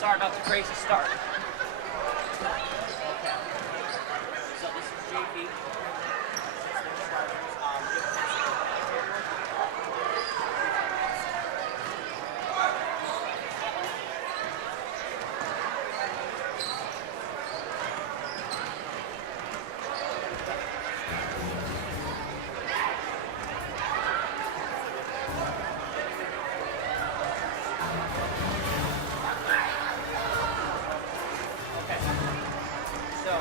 Sorry about the crazy start. Okay. So this is JP. Okay. So,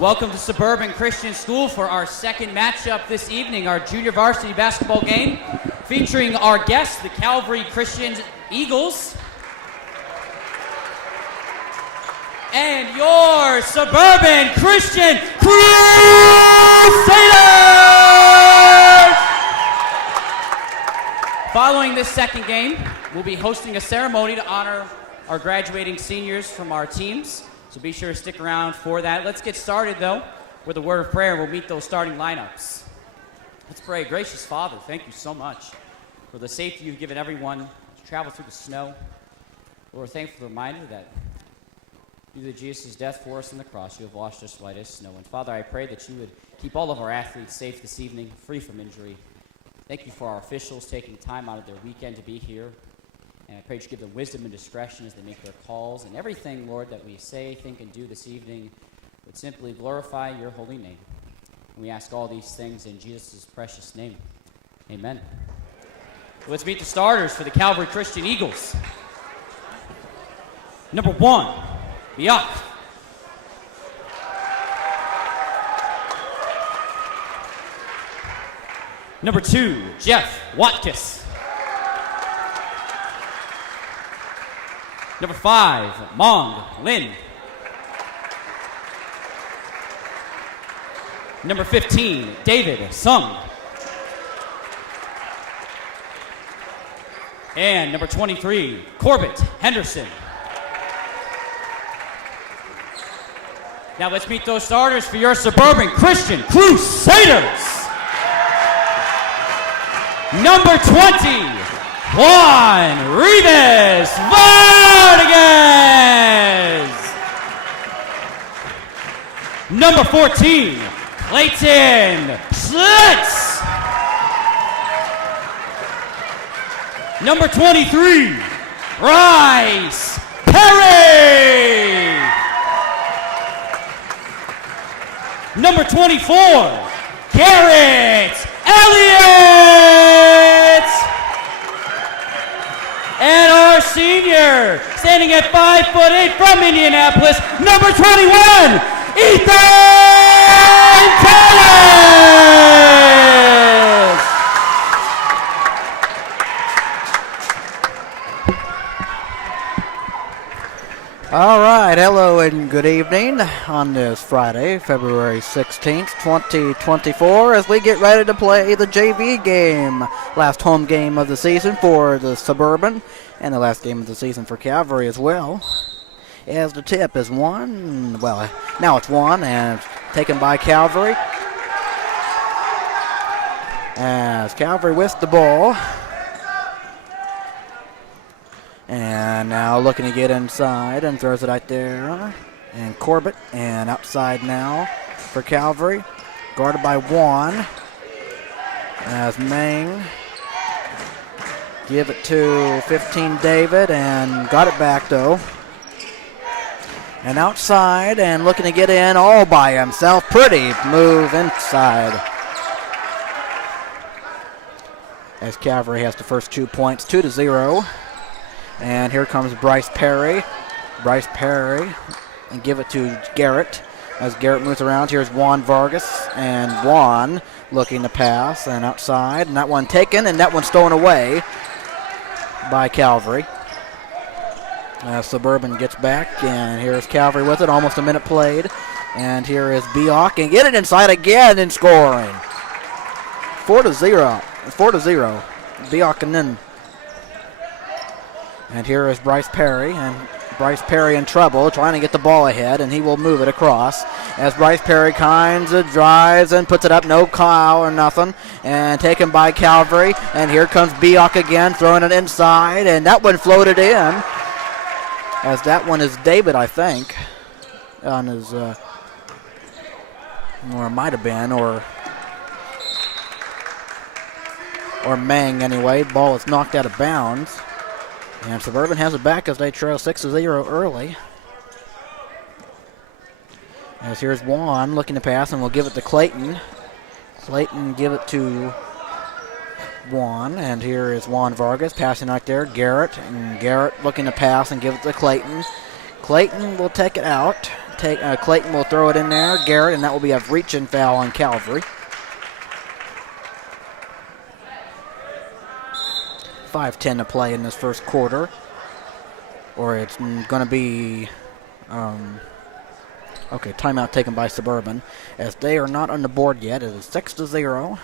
Welcome to Suburban Christian School for our second matchup this evening, our junior varsity basketball game, featuring our guests, the Calvary Christian Eagles, and your Suburban Christian Crusaders! Following this second game, we'll be hosting a ceremony to honor our graduating seniors from our teams. So be sure to stick around for that. Let's get started, though, with a word of prayer. We'll meet those starting lineups. Let's pray. Gracious Father, thank you so much for the safety you've given everyone to travel through the snow. Lord, we're thankful for the reminder that due to Jesus' death for us on the cross, you have washed us white as snow. And Father, I pray that you would keep all of our athletes safe this evening, free from injury. Thank you for our officials taking time out of their weekend to be here. And I pray that you give them wisdom and discretion as they make their calls. And everything, Lord, that we say, think, and do this evening would simply glorify your holy name. And we ask all these things in Jesus' precious name. Amen. Let's meet the starters for the Calvary Christian Eagles. Number 1, Biak. Number 2, Jeff Watkiss. Number 5, Mong Lin. Number 15, David Sung. And number 23, Corbett Henderson. Now let's meet those starters for your Suburban Christian Crusaders. Number 20, Juan Rivas Vargas. Number 14, Clayton Schlitz. Number 23, Bryce Perry. Number 24, Garrett Elliott. And our senior, standing at 5'8" from Indianapolis, number 21, Ethan Tellis. All right, hello and good evening on this Friday, February 16th, 2024, as we get ready to play the JV game. Last home game of the season for the Suburban, and the last game of the season for Calvary as well. As the tip is won, well, now it's won and taken by Calvary. As Calvary with the ball. And now looking to get inside and throws it out there. And Corbett, and outside now for Calvary. Guarded by Juan. As Mang give it to 15 David, and got it back though. And outside and looking to get in all by himself. Pretty move inside. As Calvary has the first 2 points, 2-0. And here comes Bryce Perry. Bryce Perry, and give it to Garrett. As Garrett moves around, here's Juan Vargas. And Juan looking to pass, and outside. And that one taken, and that one stolen away by Calvary. Suburban gets back, and here's Calvary with it. Almost a minute played. And here is Biak, and get it inside again and scoring. 4-0. 4-0. Biak and then. And here is Bryce Perry, and Bryce Perry in trouble, trying to get the ball ahead, and he will move it across. As Bryce Perry kinds of drives and puts it up, no call or nothing, and taken by Calvary. And here comes Biak again, throwing it inside, and that one floated in. As that one is David, I think, on his, or it might have been, or Mang anyway. Ball is knocked out of bounds. And Suburban has it back as they trail 6-0 early. As here's Juan looking to pass, and we'll give it to Clayton. Clayton give it to Juan, and here is Juan Vargas passing out there. Garrett, and Garrett looking to pass and give it to Clayton. Clayton will take it out, Clayton will throw it in there. Garrett, and that will be a reach-in foul on Calvary. 5:10 to play in this first quarter. Or it's going to be, timeout taken by Suburban. As they are not on the board yet, it is 6-0.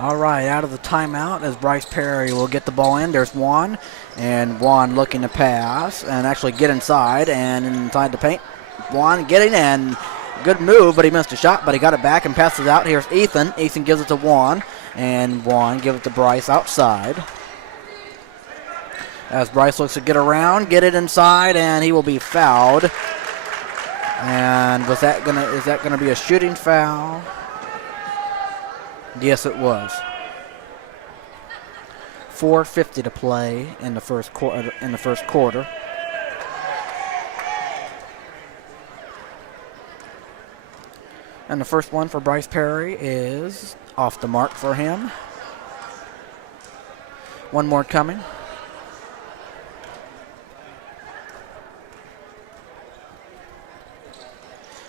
All right, out of the timeout as Bryce Perry will get the ball in. There's Juan, and Juan looking to pass and actually get inside and inside the paint. Juan getting in. Good move, but he missed a shot, but he got it back and passes it out. Here's Ethan. Ethan gives it to Juan, and Juan gives it to Bryce outside. As Bryce looks to get around, get it inside, and he will be fouled. And is that gonna be a shooting foul? Yes, it was. 4:50 to play in the first quarter. And the first one for Bryce Perry is off the mark for him. One more coming.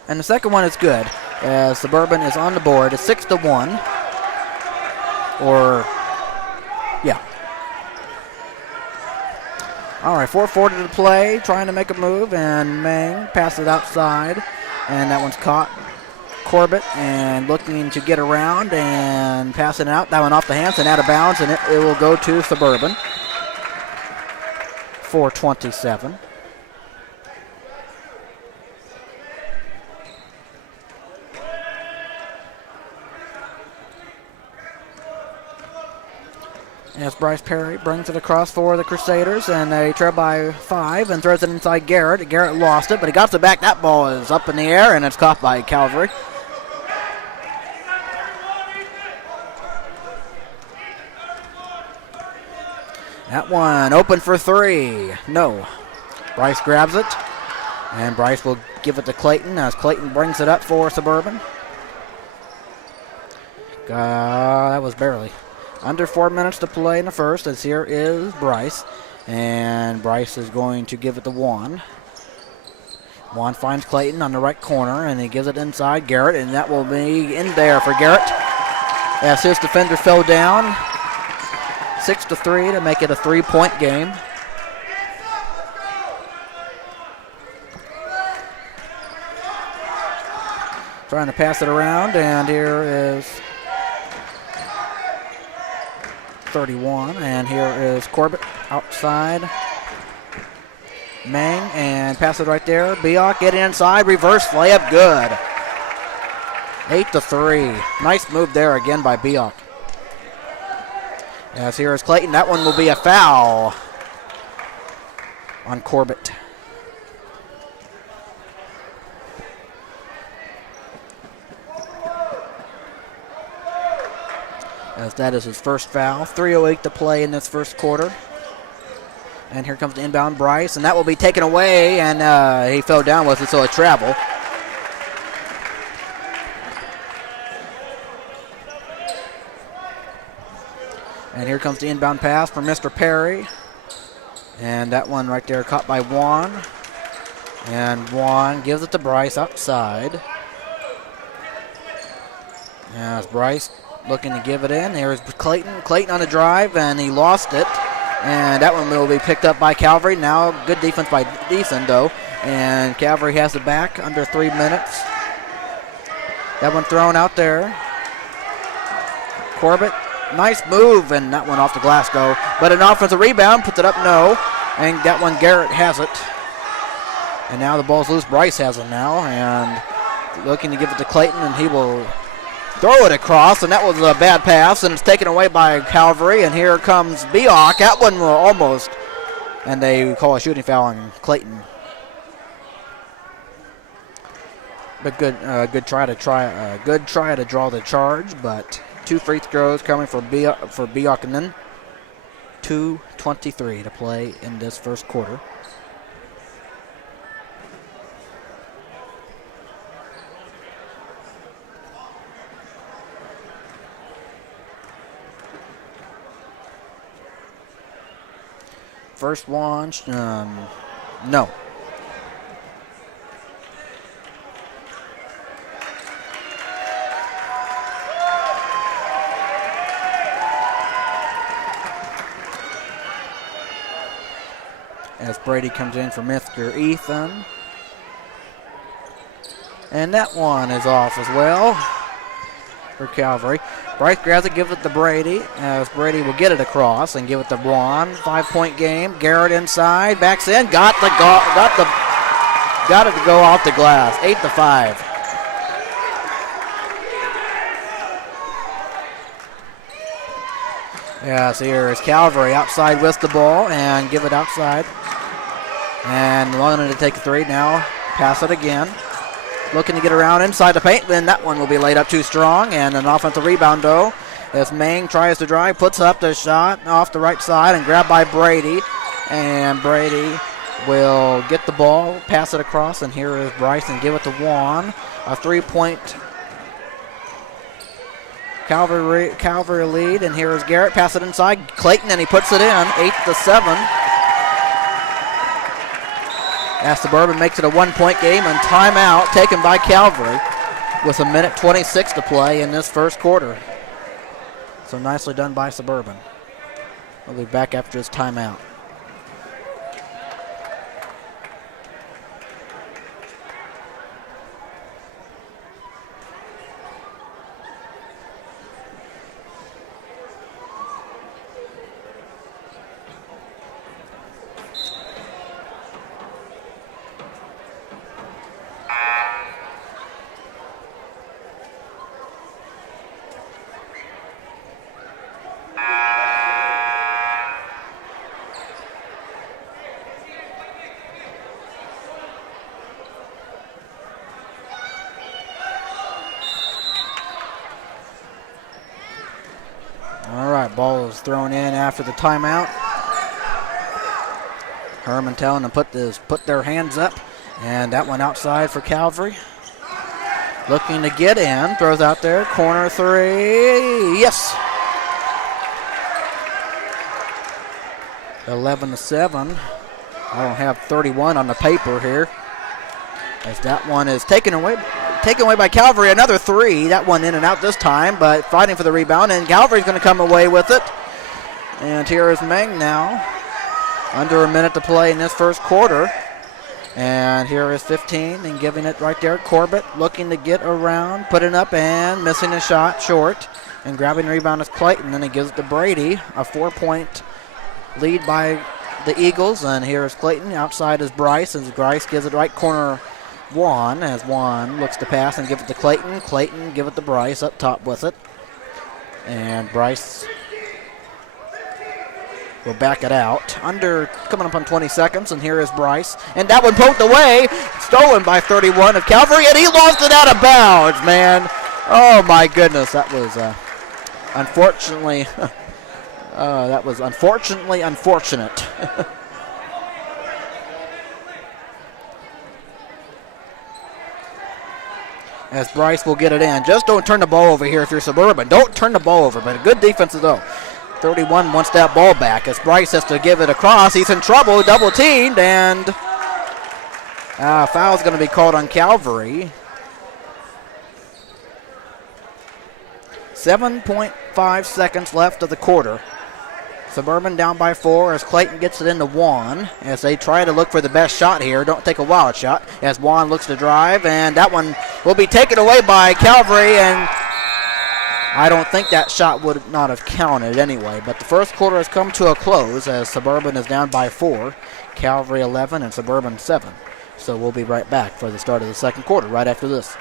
And the second one is good. As Suburban is on the board, it's 6-1. All right, 4:40 to play, trying to make a move, and Mang passes it outside, and that one's caught. Corbett, and looking to get around and passing it out. That one off the hands and out of bounds, and it will go to Suburban. 4:27. As Bryce Perry brings it across for the Crusaders, and they trail by 5 and throws it inside Garrett. Garrett lost it, but he got it back. That ball is up in the air, and it's caught by Calvary. That one open for 3. No. Bryce grabs it, and Bryce will give it to Clayton as Clayton brings it up for Suburban. That was barely. Under 4 minutes to play in the first, as here is Bryce. And Bryce is going to give it to Juan. Juan finds Clayton on the right corner, and he gives it inside Garrett, and that will be in there for Garrett. As his defender fell down. 6-3 to make it a 3-point game. Trying to pass it around, and here is 31, and here is Corbett outside. Mang, and pass it right there. Biak getting inside, reverse layup, good. 8-3. Nice move there again by Biak. As here is Clayton. That one will be a foul on Corbett. As that is his first foul. 3:08 to play in this first quarter. And here comes the inbound Bryce, and that will be taken away, and he fell down with it, so a travel. And here comes the inbound pass from Mr. Perry. And that one right there caught by Juan. And Juan gives it to Bryce outside. As Bryce looking to give it in. There's Clayton. Clayton on the drive, and he lost it. And that one will be picked up by Calvary. Now good defense by Deason, though. And Calvary has it back under 3 minutes. That one thrown out there. Corbett Nice move, and that one off the glass though. But an offensive rebound, puts it up, no. And that one, Garrett has it. And now the ball's loose. Bryce has it now, and looking to give it to Clayton, and he will throw it across, and that was a bad pass, and it's taken away by Calvary, and here comes Bioc. That one will almost, and they call a shooting foul on Clayton. But good try to draw the charge, but 2 free throws coming for Bioc. 2:23 to play in this first quarter. First one, no. As Brady comes in for Mr. Ethan. And that one is off as well for Calvary. Bryce grabs it, gives it to Brady, as Brady will get it across and give it to Blonde. 5-point game. Garrett inside, backs in, got it to go off the glass. 8-5. Yes, here is Calvary outside with the ball and give it outside. And wanting to take a 3 now. Pass it again. Looking to get around inside the paint, then that one will be laid up too strong, and an offensive rebound though. As Mang tries to drive, puts up the shot off the right side and grabbed by Brady. And Brady will get the ball, pass it across, and here is Bryce and give it to Juan. A 3-point Calvary lead, and here is Garrett, pass it inside. Clayton, and he puts it in, 8-7. As Suburban makes it a 1-point game, and timeout taken by Calvary with 1:26 to play in this first quarter. So nicely done by Suburban. We'll be back after this timeout. Ball is thrown in after the timeout. Herman telling them put their hands up, and that one outside for Calvary. Looking to get in, throws out there, corner 3, yes. 11-7. I don't have 31 on the paper here, as that one is taken away by Calvary. Another 3. That one in and out this time, but fighting for the rebound, and Calvary's going to come away with it. And here is Meng now. Under a minute to play in this first quarter. And here is 15 and giving it right there. Corbett looking to get around, putting up and missing a shot short. And grabbing the rebound is Clayton. Then he gives it to Brady. A 4-point lead by the Eagles. And here is Clayton. Outside is Bryce. As Bryce gives it right corner Juan, as Juan looks to pass and give it to Clayton. Clayton give it to Bryce up top with it. And Bryce will back it out. Coming up on 20 seconds, and here is Bryce. And that one poked away, stolen by 31 of Calvary, and he lost it out of bounds, man. Oh my goodness, that was unfortunately, unfortunate. As Bryce will get it in. Just don't turn the ball over here if you're Suburban. Don't turn the ball over, but a good defense though. 31 wants that ball back as Bryce has to give it across. He's in trouble, double teamed, and foul's going to be called on Calvary. 7.5 seconds left of the quarter. Suburban down by 4 as Clayton gets it into Juan as they try to look for the best shot here. Don't take a wild shot as Juan looks to drive, and that one will be taken away by Calvary, and I don't think that shot would not have counted anyway, but the first quarter has come to a close as Suburban is down by 4, Calvary 11, and Suburban 7. So we'll be right back for the start of the second quarter right after this.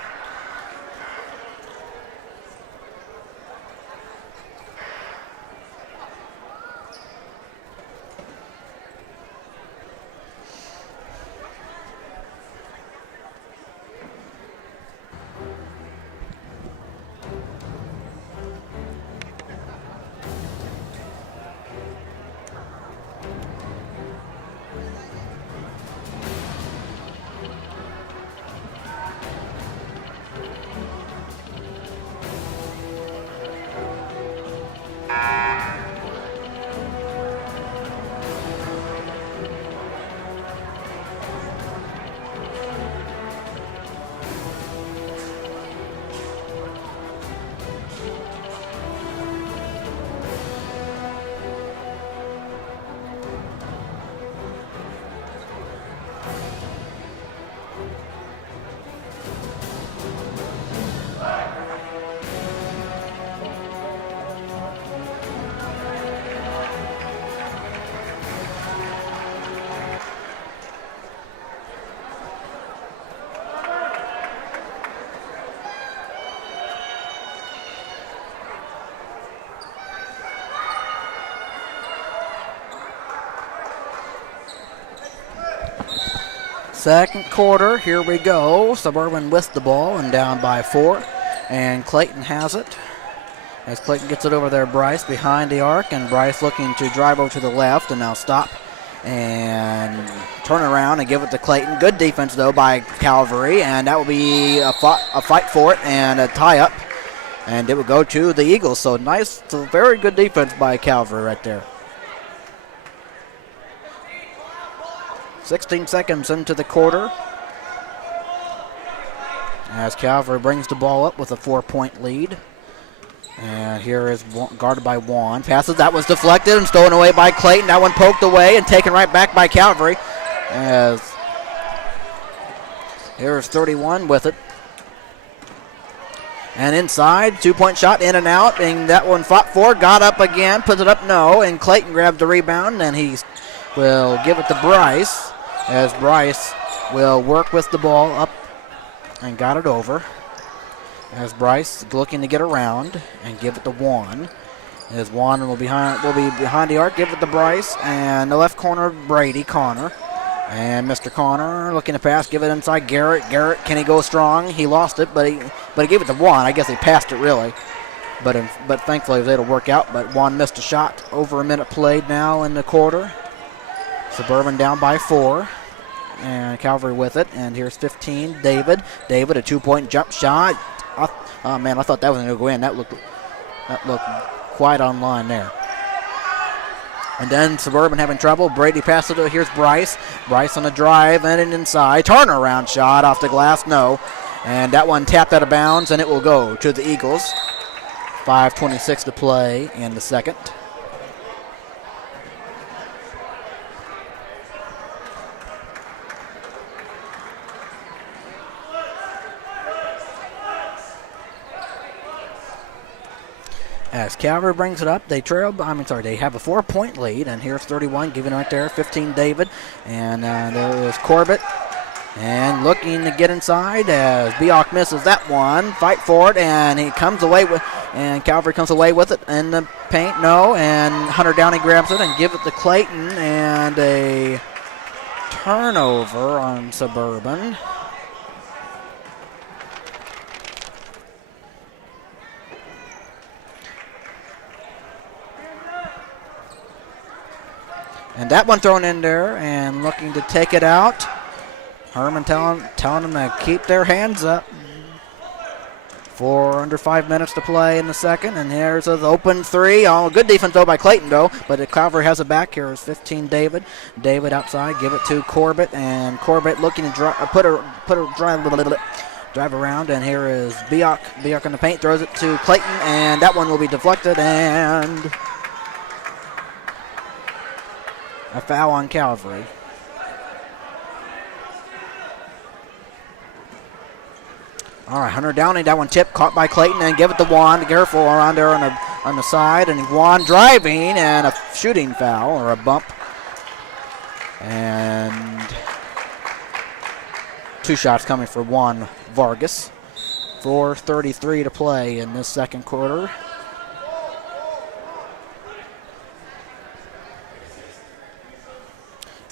Second quarter, here we go. Suburban with the ball and down by 4. And Clayton has it. As Clayton gets it over there, Bryce behind the arc. And Bryce looking to drive over to the left and now stop and turn around and give it to Clayton. Good defense, though, by Calvary. And that will be a fight for it and a tie-up. And it will go to the Eagles. So nice, so very good defense by Calvary right there. 16 seconds into the quarter as Calvary brings the ball up with a 4-point lead. And here is guarded by Juan. Passes, that was deflected and stolen away by Clayton. That one poked away and taken right back by Calvary. As here's 31 with it. And inside, 2-point shot in and out. And that one fought for, got up again, puts it up, no. And Clayton grabbed the rebound and he will give it to Bryce. As Bryce will work with the ball up and got it over. As Bryce looking to get around and give it to Juan. As Juan will be behind the arc, give it to Bryce. And the left corner, Brady Connor. And Mr. Connor looking to pass, give it inside Garrett. Garrett, can he go strong? He lost it, but he gave it to Juan. I guess he passed it really. But thankfully it was able to work out. But Juan missed a shot. Over a minute played now in the quarter. Suburban down by 4. And Calvary with it. And here's 15. David, a 2-point jump shot. Oh man, I thought that was going to go in. That looked quite on line there. And then Suburban having trouble. Brady passes it. Here's Bryce. Bryce on a drive and an inside. Turnaround shot off the glass. No. And that one tapped out of bounds, and it will go to the Eagles. 5:26 to play in the second. As Calvary brings it up, they have a 4-point lead, and here's 31, giving it right there, 15 David, and there is Corbett, and looking to get inside as Bioc misses that one, fight for it, and Calvary comes away with it in the paint, no, and Hunter Downey grabs it and gives it to Clayton, and a turnover on Suburban. And that one thrown in there and looking to take it out. Herman telling them to keep their hands up. Under 5 minutes to play in the second. And here's an open 3. Oh, good defense though by Clayton though. But Calvary has it back. Here is 15 David. David outside. Give it to Corbett. And Corbett looking to drive around. And here is Bioc. Bioc in the paint. Throws it to Clayton. And that one will be deflected. And a foul on Calvary. All right, Hunter Downing, that one tipped, caught by Clayton, and give it to Juan. Careful around there on the side, and Juan driving, and a shooting foul or a bump. And 2 shots coming for Juan Vargas. 4:33 to play in this second quarter.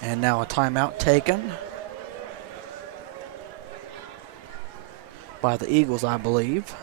And now a timeout taken by the Eagles, I believe.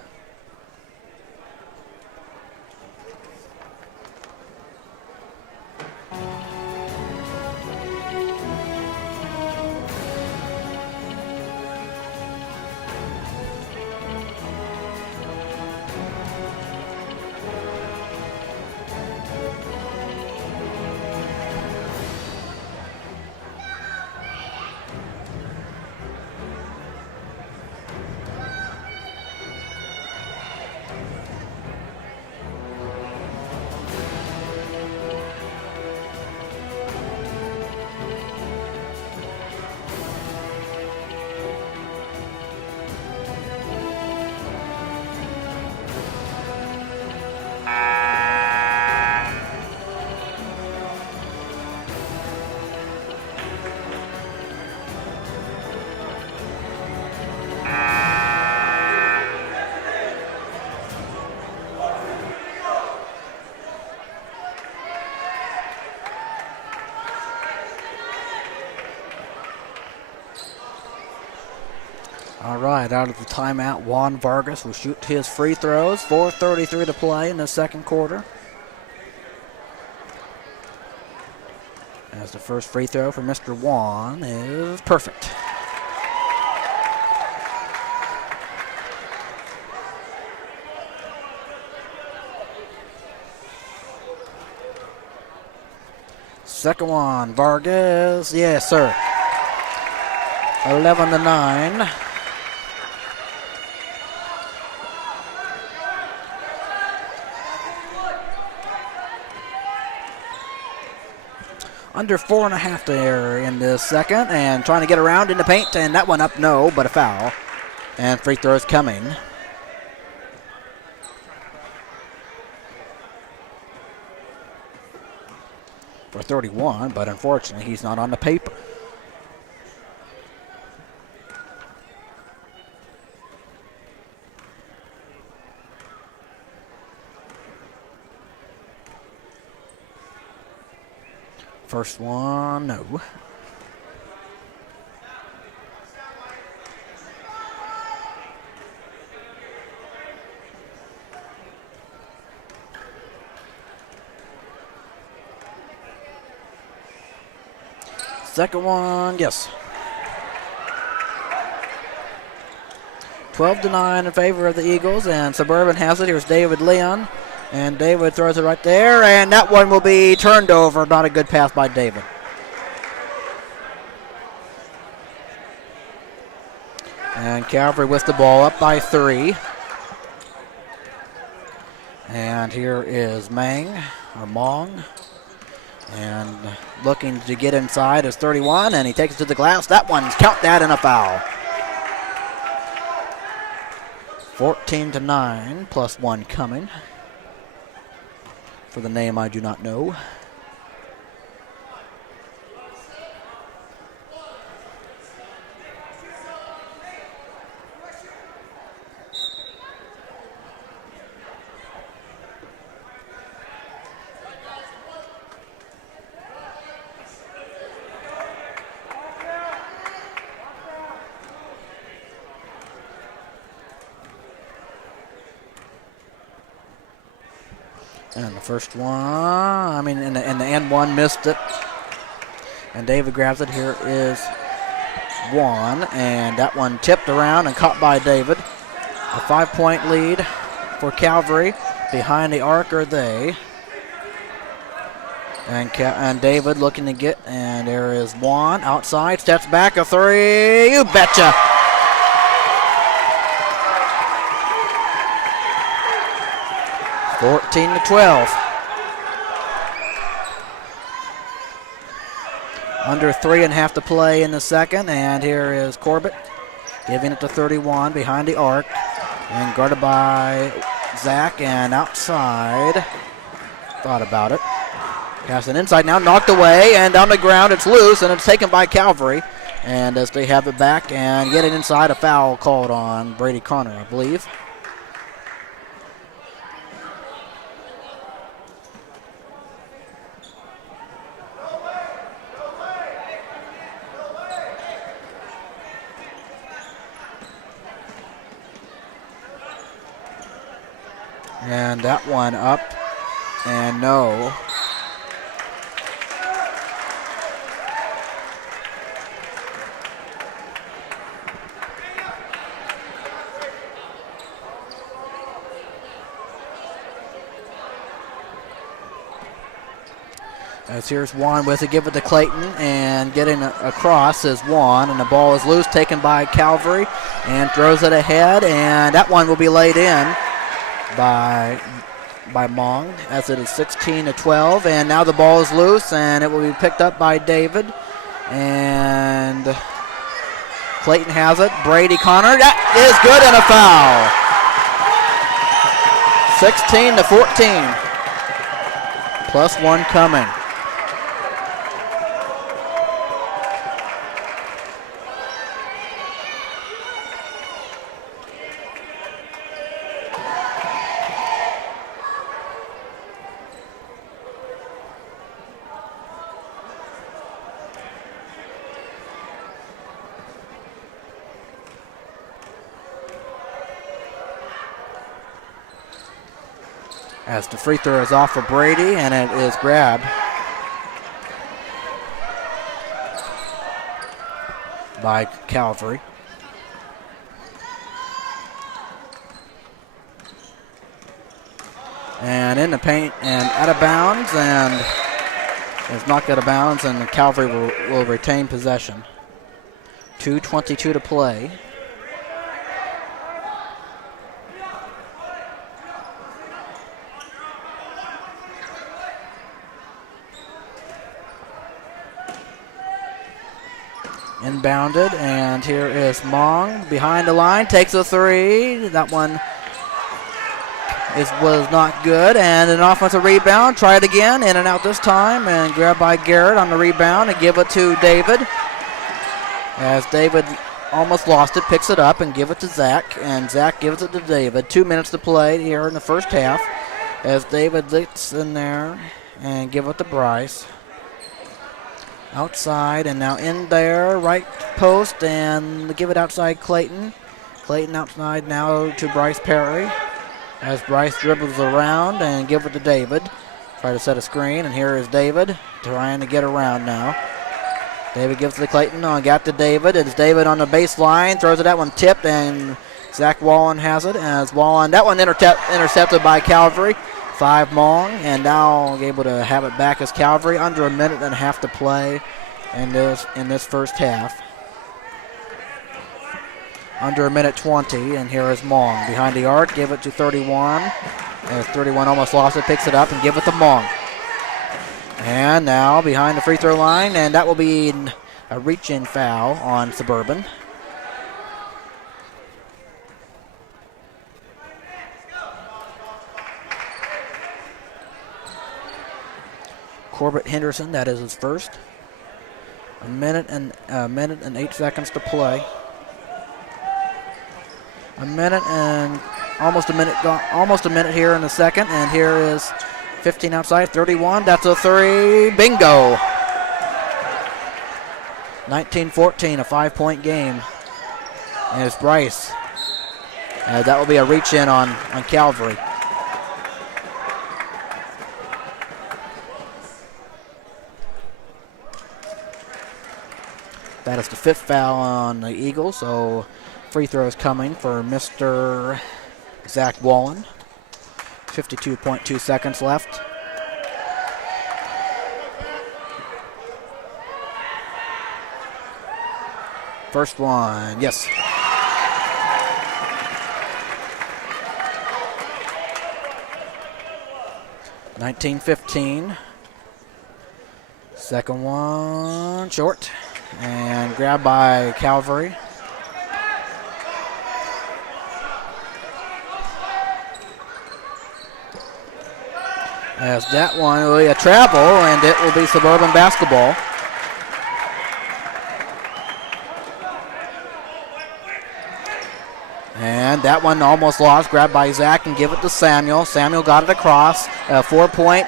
All right, out of the timeout, Juan Vargas will shoot his free throws. 4:33 to play in the second quarter. As the first free throw for Mr. Juan is perfect. Second one, Vargas, yes sir. 11-9. Under 4.5 there in the second, and trying to get around in the paint, and that one up, no, but a foul. And free throws coming. For 31, but unfortunately he's not on the paper. First one, no. Second one, yes. 12-9 in favor of the Eagles, and Suburban has it. Here's David Leon. And David throws it right there, and that one will be turned over. Not a good pass by David. And Calvary with the ball up by 3. And here is Mong. And looking to get inside is 31, and he takes it to the glass. That one's, count that, and a foul. 14-9, plus 1 coming. For the name I do not know. And the first one, in the end one missed it. And David grabs it. Here is Juan, and that one tipped around and caught by David. A 5-point lead for Calvary. Behind the arc are they. And David looking to get, and there is Juan outside, steps back, a 3, you betcha. (14-12). Under 3.5 to play in the second, and here is Corbett. giving it to 31 behind the arc, and guarded by Zach, and outside. Thought about it. Pass it inside now, knocked away, and on the ground it's loose, and it's taken by Calvary. And as they have it back and get it inside, a foul called on Brady Connor, I believe. And that one up, and no. As here's Juan with it, give it to Clayton, and getting across is Juan, and the ball is loose, taken by Calvary, and throws it ahead, and that one will be laid in by Mong, as it is 16-12, and now the ball is loose, and it will be picked up by David, and Clayton has it. Brady Connor, that is good, and a foul. 16-14, +1 coming. As the free throw is off for Brady, and it is grabbed by Calvary. And in the paint and out of bounds, and is knocked out of bounds, and Calvary will retain possession. 2:22 to play. Inbounded, and here is Mong behind the line, takes a three. That one was not good, and an offensive rebound. Try it again, in and out this time, and grabbed by Garrett on the rebound, and give it to David. As David almost lost it, picks it up and give it to Zach, and Zach gives it to David. 2 minutes to play here in the first half, as David licks in there and give it to Bryce. Outside, and now in there, right post, and give it outside Clayton. Clayton outside now to Bryce Perry, as Bryce dribbles around and give it to David. Try to set a screen, and here is David trying to get around now. David gives it to Clayton, got to David. It's David on the baseline, throws it, that one tipped, and Zach Wallen has it, as Wallen, that one intercepted by Calvary. 5 Mong, and now able to have it back as Calvary. Under a minute and a half to play in this first half. Under a minute 20, and here is Mong behind the arc. Give it to 31. As 31 almost lost it, picks it up and give it to Mong. And now behind the free throw line, and that will be a reach-in foul on Suburban. Corbett Henderson, that is his first. A minute and 8 seconds to play. Almost a minute here in the second, and here is 15 outside, 31. That's a three. Bingo. 19-14, a 5-point game. And it's Bryce. That will be a reach in on Calvary. That is the 5th foul on the Eagles, so free throws coming for Mr. Zach Wallen. 52.2 seconds left. First one, yes. (19-15). Second one, short. And grabbed by Calvary. As that one will be a travel, and it will be Suburban basketball. And that one almost lost. Grabbed by Zach and give it to Samuel. Samuel got it across. A 4-point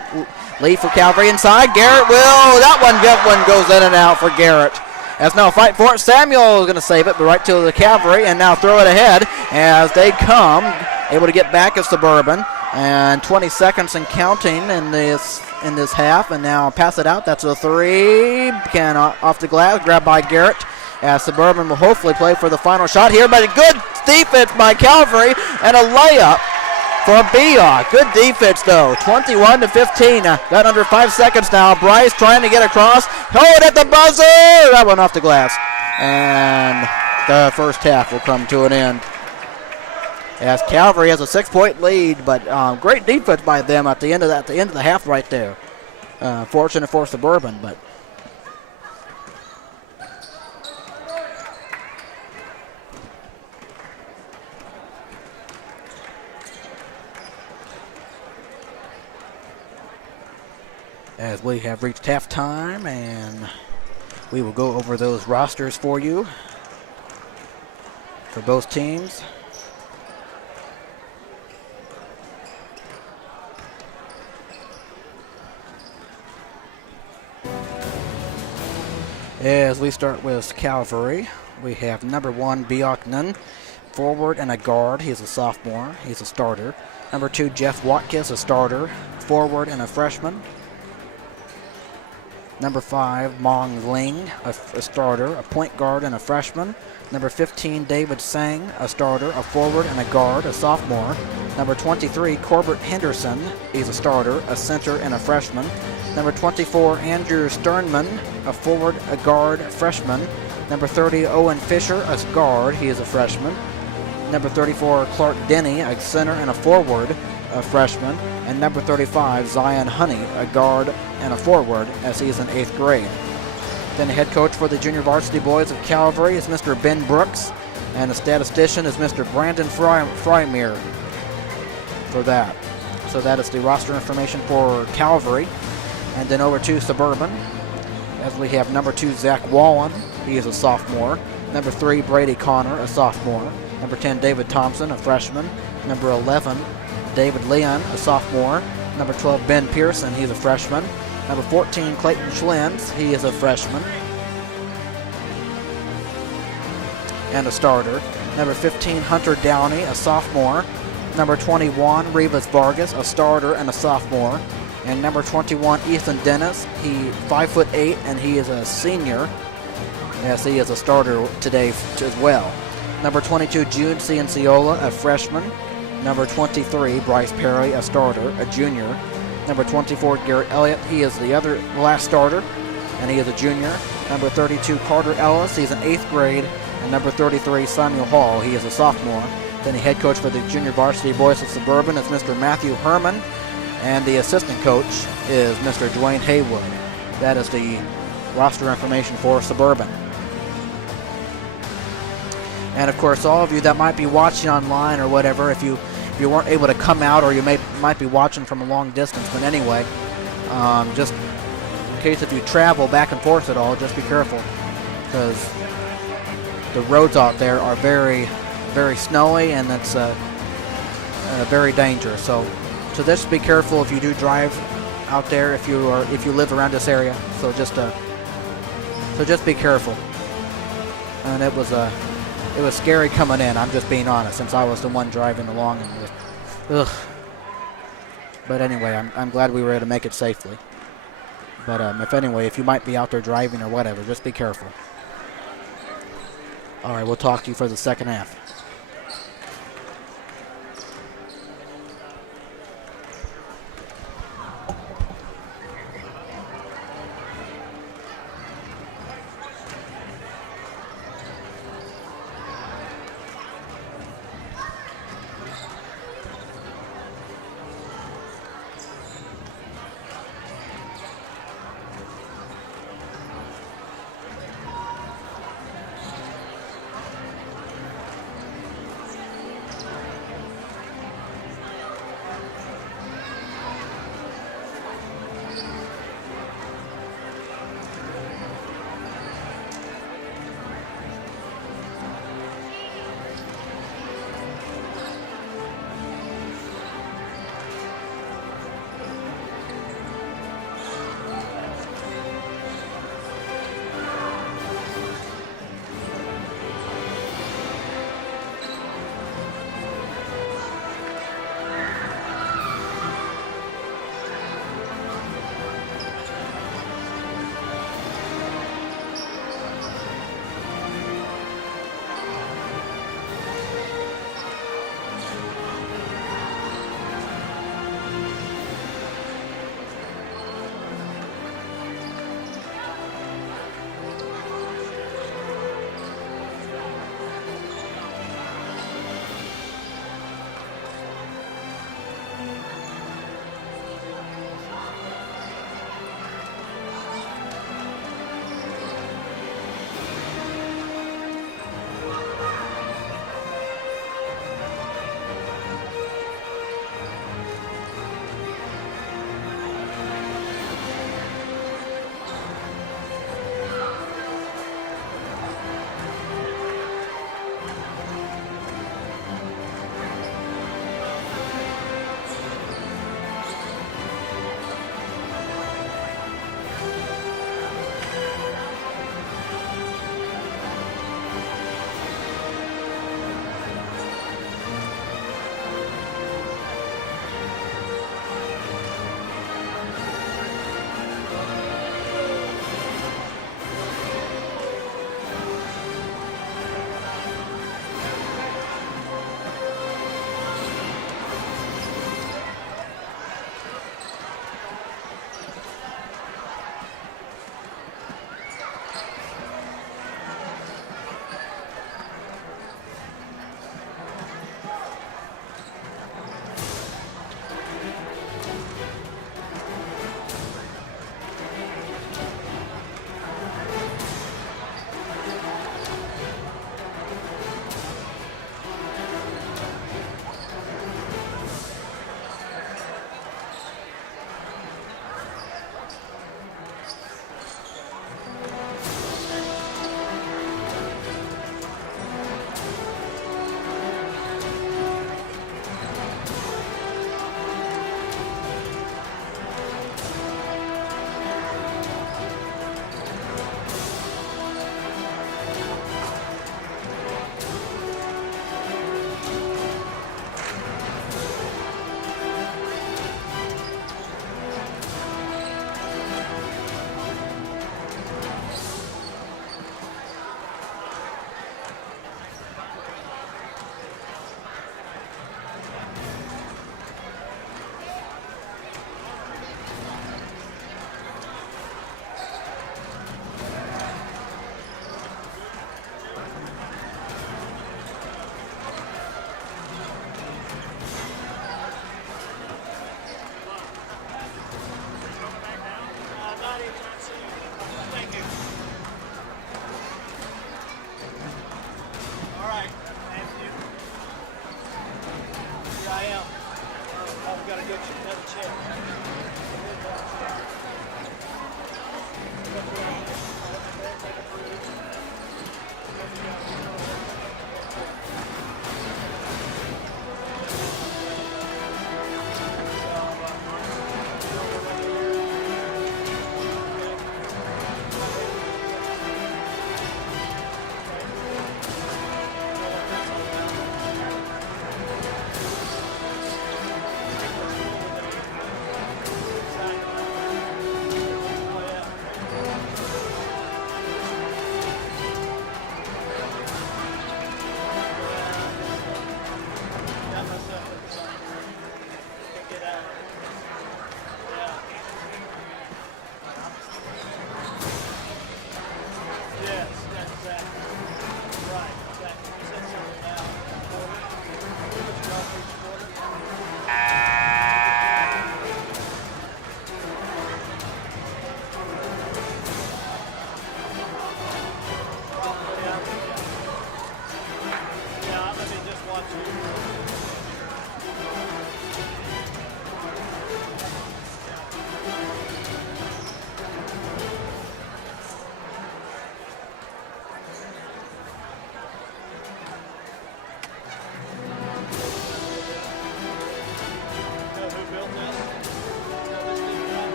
lead for Calvary inside. Garrett will. That one goes in and out for Garrett. As now fight for it. Samuel is going to save it, but right to the Calvary, and now throw it ahead as they come. Able to get back at Suburban. And 20 seconds and counting in this half. And now pass it out. That's a three. Can off the glass. Grabbed by Garrett. As Suburban will hopefully play for the final shot here. But a good defense by Calvary and a layup for Beock. Good defense though. 21-15. Got under 5 seconds now. Bryce trying to get across. Hold at the buzzer. That one off the glass. And the first half will come to an end. As Calvary has a 6-point lead, but great defense by them at the end of the half right there. Fortunate for Suburban, but as we have reached halftime, and we will go over those rosters for you for both teams. As we start with Calvary, we have number 1, Beocknan, forward and a guard. He's a sophomore. He's a starter. Number 2, Jeff Watkins, a starter, forward and a freshman. Number 5, Mong Ling, a starter, a point guard and a freshman. Number 15, David Sang, a starter, a forward and a guard, a sophomore. Number 23, Corbett Henderson, he's a starter, a center and a freshman. Number 24, Andrew Sternman, a forward, a guard, a freshman. Number 30, Owen Fisher, a guard, he is a freshman. Number 34, Clark Denny, a center and a forward, a freshman. And number 35, Zion Honey, a guard and a forward, as he is in 8th grade. Then the head coach for the junior varsity boys of Calvary is Mr. Ben Brooks, and the statistician is Mr. Brandon Frymere for that. So that is the roster information for Calvary. And then over to Suburban, as we have number 2, Zach Wallen, he is a sophomore. Number 3, Brady Connor, a sophomore. Number 10, David Thompson, a freshman. Number 11, David Leon, a sophomore. Number 12, Ben Pearson, he's a freshman. Number 14, Clayton Schlins, he is a freshman and a starter. Number 15, Hunter Downey, a sophomore. Number 21, Rivas Vargas, a starter and a sophomore. And number 21, Ethan Dennis, he 5'8", and he is a senior. Yes, he is a starter today as well. Number 22, Jude Cianciola, a freshman. Number 23, Bryce Perry, a starter, a junior. Number 24, Garrett Elliott, he is the last starter, and he is a junior. Number 32, Carter Ellis, he's in 8th grade. And number 33, Samuel Hall, he is a sophomore. Then the head coach for the junior varsity boys of Suburban is Mr. Matthew Herman, and the assistant coach is Mr. Dwayne Haywood. That is the roster information for Suburban. And of course, all of you that might be watching online or whatever, if you weren't able to come out, or you might be watching from a long distance, but anyway, just in case if you travel back and forth at all, just be careful, because the roads out there are very, very snowy, and it's very dangerous. So just be careful if you do drive out there, if you live around this area. So just be careful. And it was scary coming in. I'm just being honest, since I was the one driving along. And ugh. But anyway, I'm glad we were able to make it safely. But if you might be out there driving or whatever, just be careful. All right, we'll talk to you for the second half.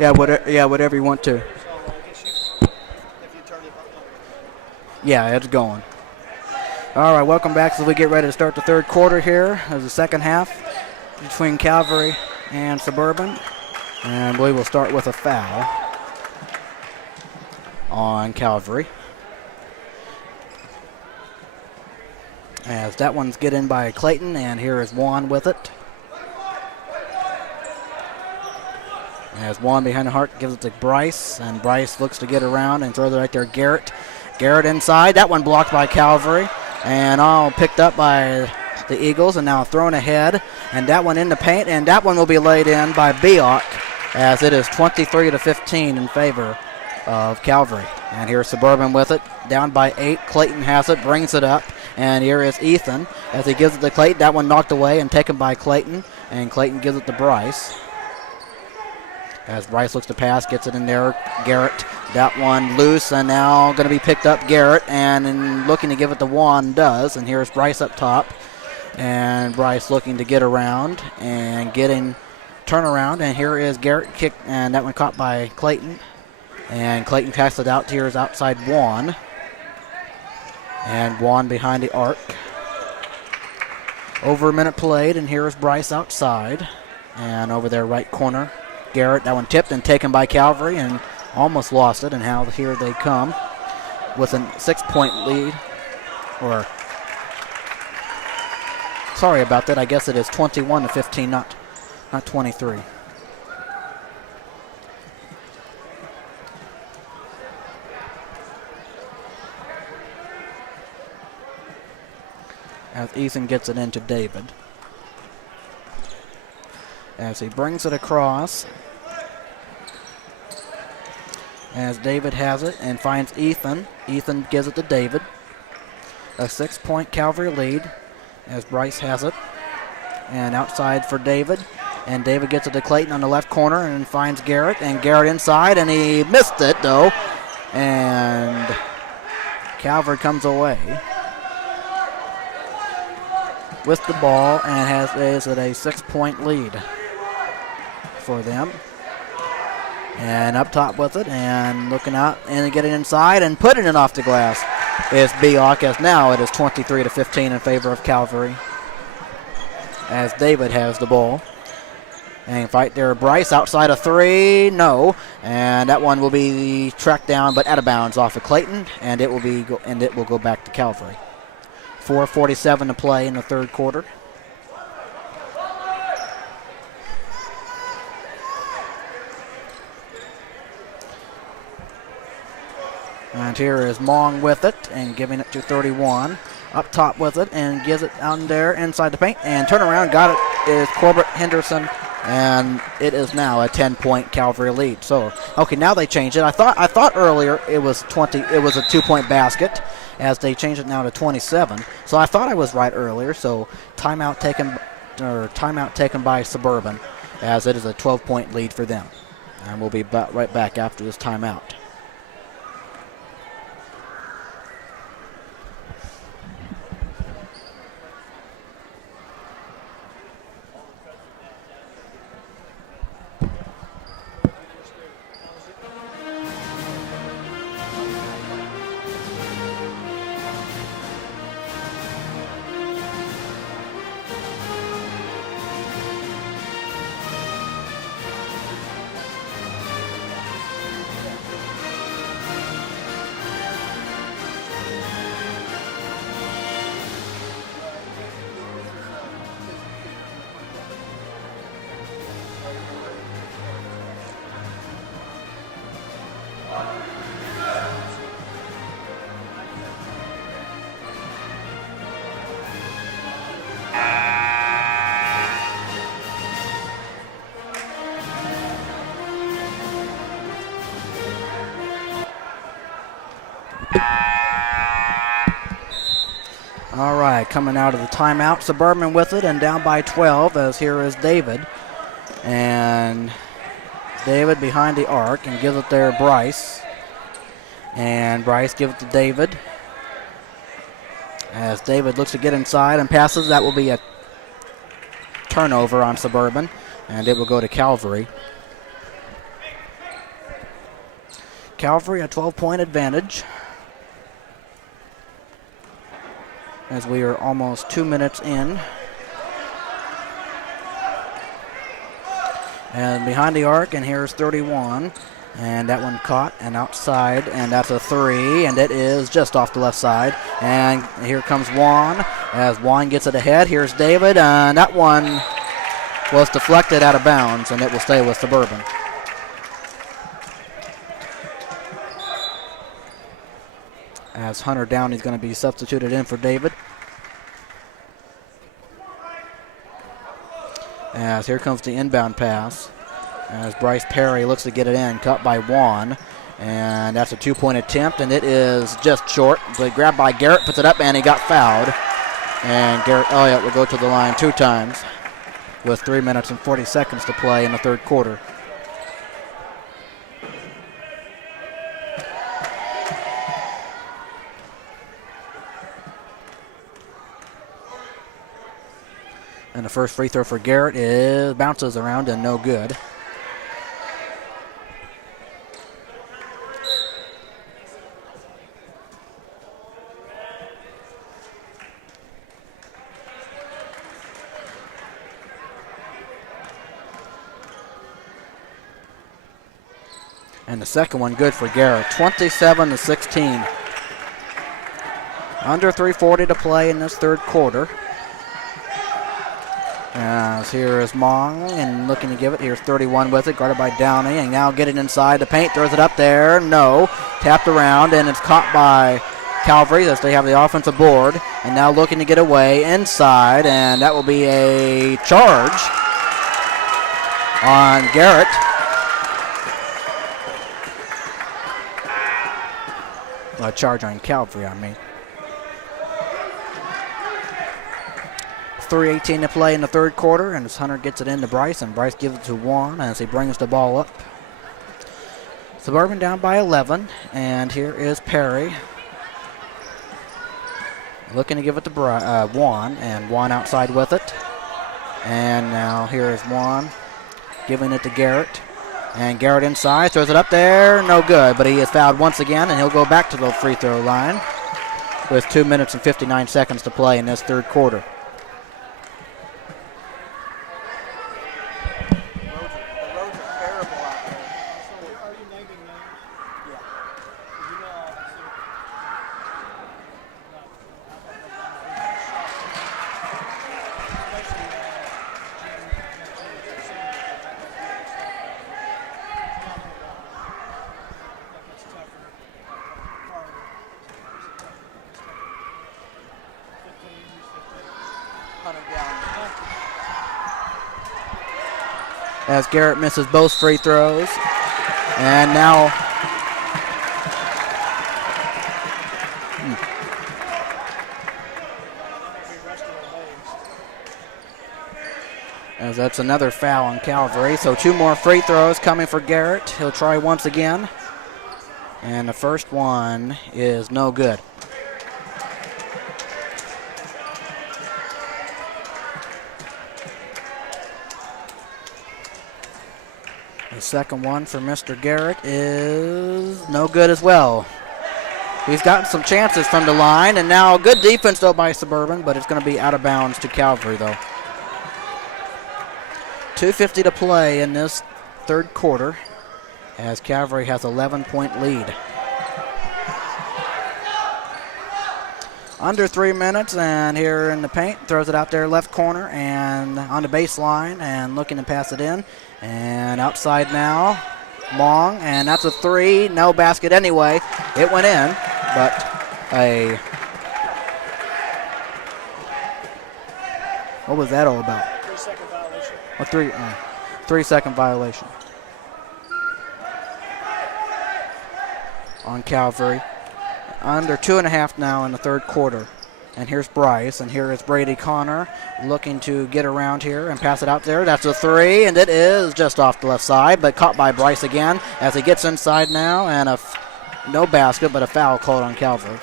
Yeah, whatever you want to. Yeah, it's going. All right, welcome back as we get ready to start the third quarter here as the second half between Calvary and Suburban. And we will start with a foul on Calvary. As that one's get in by Clayton, and here is Juan with it. As Juan behind the heart gives it to Bryce, and Bryce looks to get around and throws it right there. Garrett inside. That one blocked by Calvary, and all picked up by the Eagles, and now thrown ahead, and that one in the paint, and that one will be laid in by Bioc, as it is 23-15 in favor of Calvary. And here's Suburban with it, down by 8. Clayton has it, brings it up, and here is Ethan as he gives it to Clayton. That one knocked away and taken by Clayton, and Clayton gives it to Bryce. As Bryce looks to pass, gets it in there. Garrett, that one loose, and now going to be picked up. Garrett, and looking to give it to Juan, does. And here's Bryce up top. And Bryce looking to get around and getting turnaround. And here is Garrett kick, and that one caught by Clayton. And Clayton passes it out. Here's outside Juan. And Juan behind the arc. Over a minute played, and here's Bryce outside. And over there, right corner. Garrett, that one tipped and taken by Calvary and almost lost it, and how here they come with a 6-point lead. Or, sorry about that, I guess it is 21-15, not 23. As Ethan gets it into David. As he brings it across. As David has it and finds Ethan. Ethan gives it to David. A 6-point Calvary lead as Bryce has it. And outside for David. And David gets it to Clayton on the left corner and finds Garrett. And Garrett inside, and he missed it though. And Calvary comes away with the ball and is at a 6-point lead for them. And up top with it and looking out and getting inside and putting it off the glass is Bioc, as now it is 23-15 in favor of Calvary as David has the ball. And fight there, Bryce outside of 3, no, and that one will be tracked down, but out of bounds off of Clayton, and it will go back to Calvary. 4:47 to play in the third quarter. And here is Mong with it and giving it to 31. Up top with it and gives it down there inside the paint. And turnaround, got it, is Corbett Henderson. And it is now a 10-point Calvary lead. So, okay, now they changed it. I thought earlier it was a 2-point basket, as they changed it now to 27. So I thought I was right earlier. So timeout taken by Suburban, as it is a 12-point lead for them. And we'll be right back after this timeout. All right, coming out of the timeout, Suburban with it and down by 12, as here is David. And David behind the arc and gives it there to Bryce. And Bryce gives it to David. As David looks to get inside and passes, that will be a turnover on Suburban, and it will go to Calvary. Calvary a 12-point advantage, as we are almost 2 minutes in. And behind the arc, and here's 31. And that one caught and outside, and that's a 3, and it is just off the left side. And here comes Juan, as Juan gets it ahead. Here's David, and that one was deflected out of bounds, and it will stay with Suburban. As Hunter Downey is going to be substituted in for David. As here comes the inbound pass, as Bryce Perry looks to get it in, cut by Juan. And that's a 2-point attempt, and it is just short. But grabbed by Garrett, puts it up, and he got fouled. And Garrett Elliott will go to the line 2 times with 3 minutes and 40 seconds to play in the third quarter. And the first free throw for Garrett bounces around and no good. And the second one good for Garrett, 27-16. Under 3:40 to play in this third quarter. As here is Mong, and looking to give it. Here's 31 with it, guarded by Downey, and now getting inside the paint, throws it up there, no. Tapped around, and it's caught by Calvary as they have the offensive board. And now looking to get away inside, and that will be a charge on Garrett. A charge on Calvary, I mean. 3:18 to play in the third quarter, and as Hunter gets it into Bryce, and Bryce gives it to Juan as he brings the ball up. Suburban down by 11, and here is Perry. Looking to give it to Juan, and Juan outside with it. And now here is Juan giving it to Garrett. And Garrett inside, throws it up there, no good, but he is fouled once again, and he'll go back to the free throw line with 2 minutes and 59 seconds to play in this third quarter. as Garrett misses both free throws. And now as that's another foul on Calvary. So 2 more free throws coming for Garrett. He'll try once again. And the first one is no good. The second one for Mr. Garrett is no good as well. He's gotten some chances from the line, and now good defense though by Suburban, but it's going to be out of bounds to Calvary though. 2:50 to play in this third quarter as Calvary has 11-point lead. Under 3 minutes, and here in the paint, throws it out there left corner and on the baseline and looking to pass it in. And outside now, Long, and that's a 3, no basket anyway. It went in, but what was that all about? 3-second violation. A 3-second violation on Calvary. Under 2.5 now in the third quarter. And here's Bryce, and here is Brady Connor looking to get around here and pass it out there. That's a 3, and it is just off the left side, but caught by Bryce again as he gets inside now, and no basket, but a foul called on Calvary.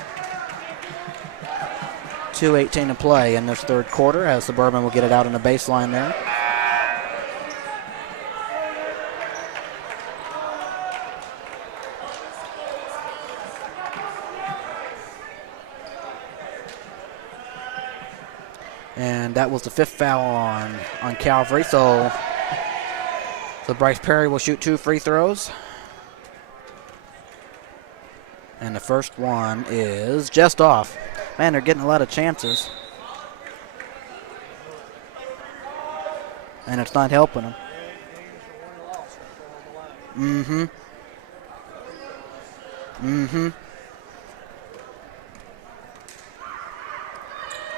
2:18 to play in this third quarter as Suburban will get it out on the baseline there. And that was the 5th foul on Calvary. So Bryce Perry will shoot 2 free throws. And the first one is just off. Man, they're getting a lot of chances. And it's not helping them.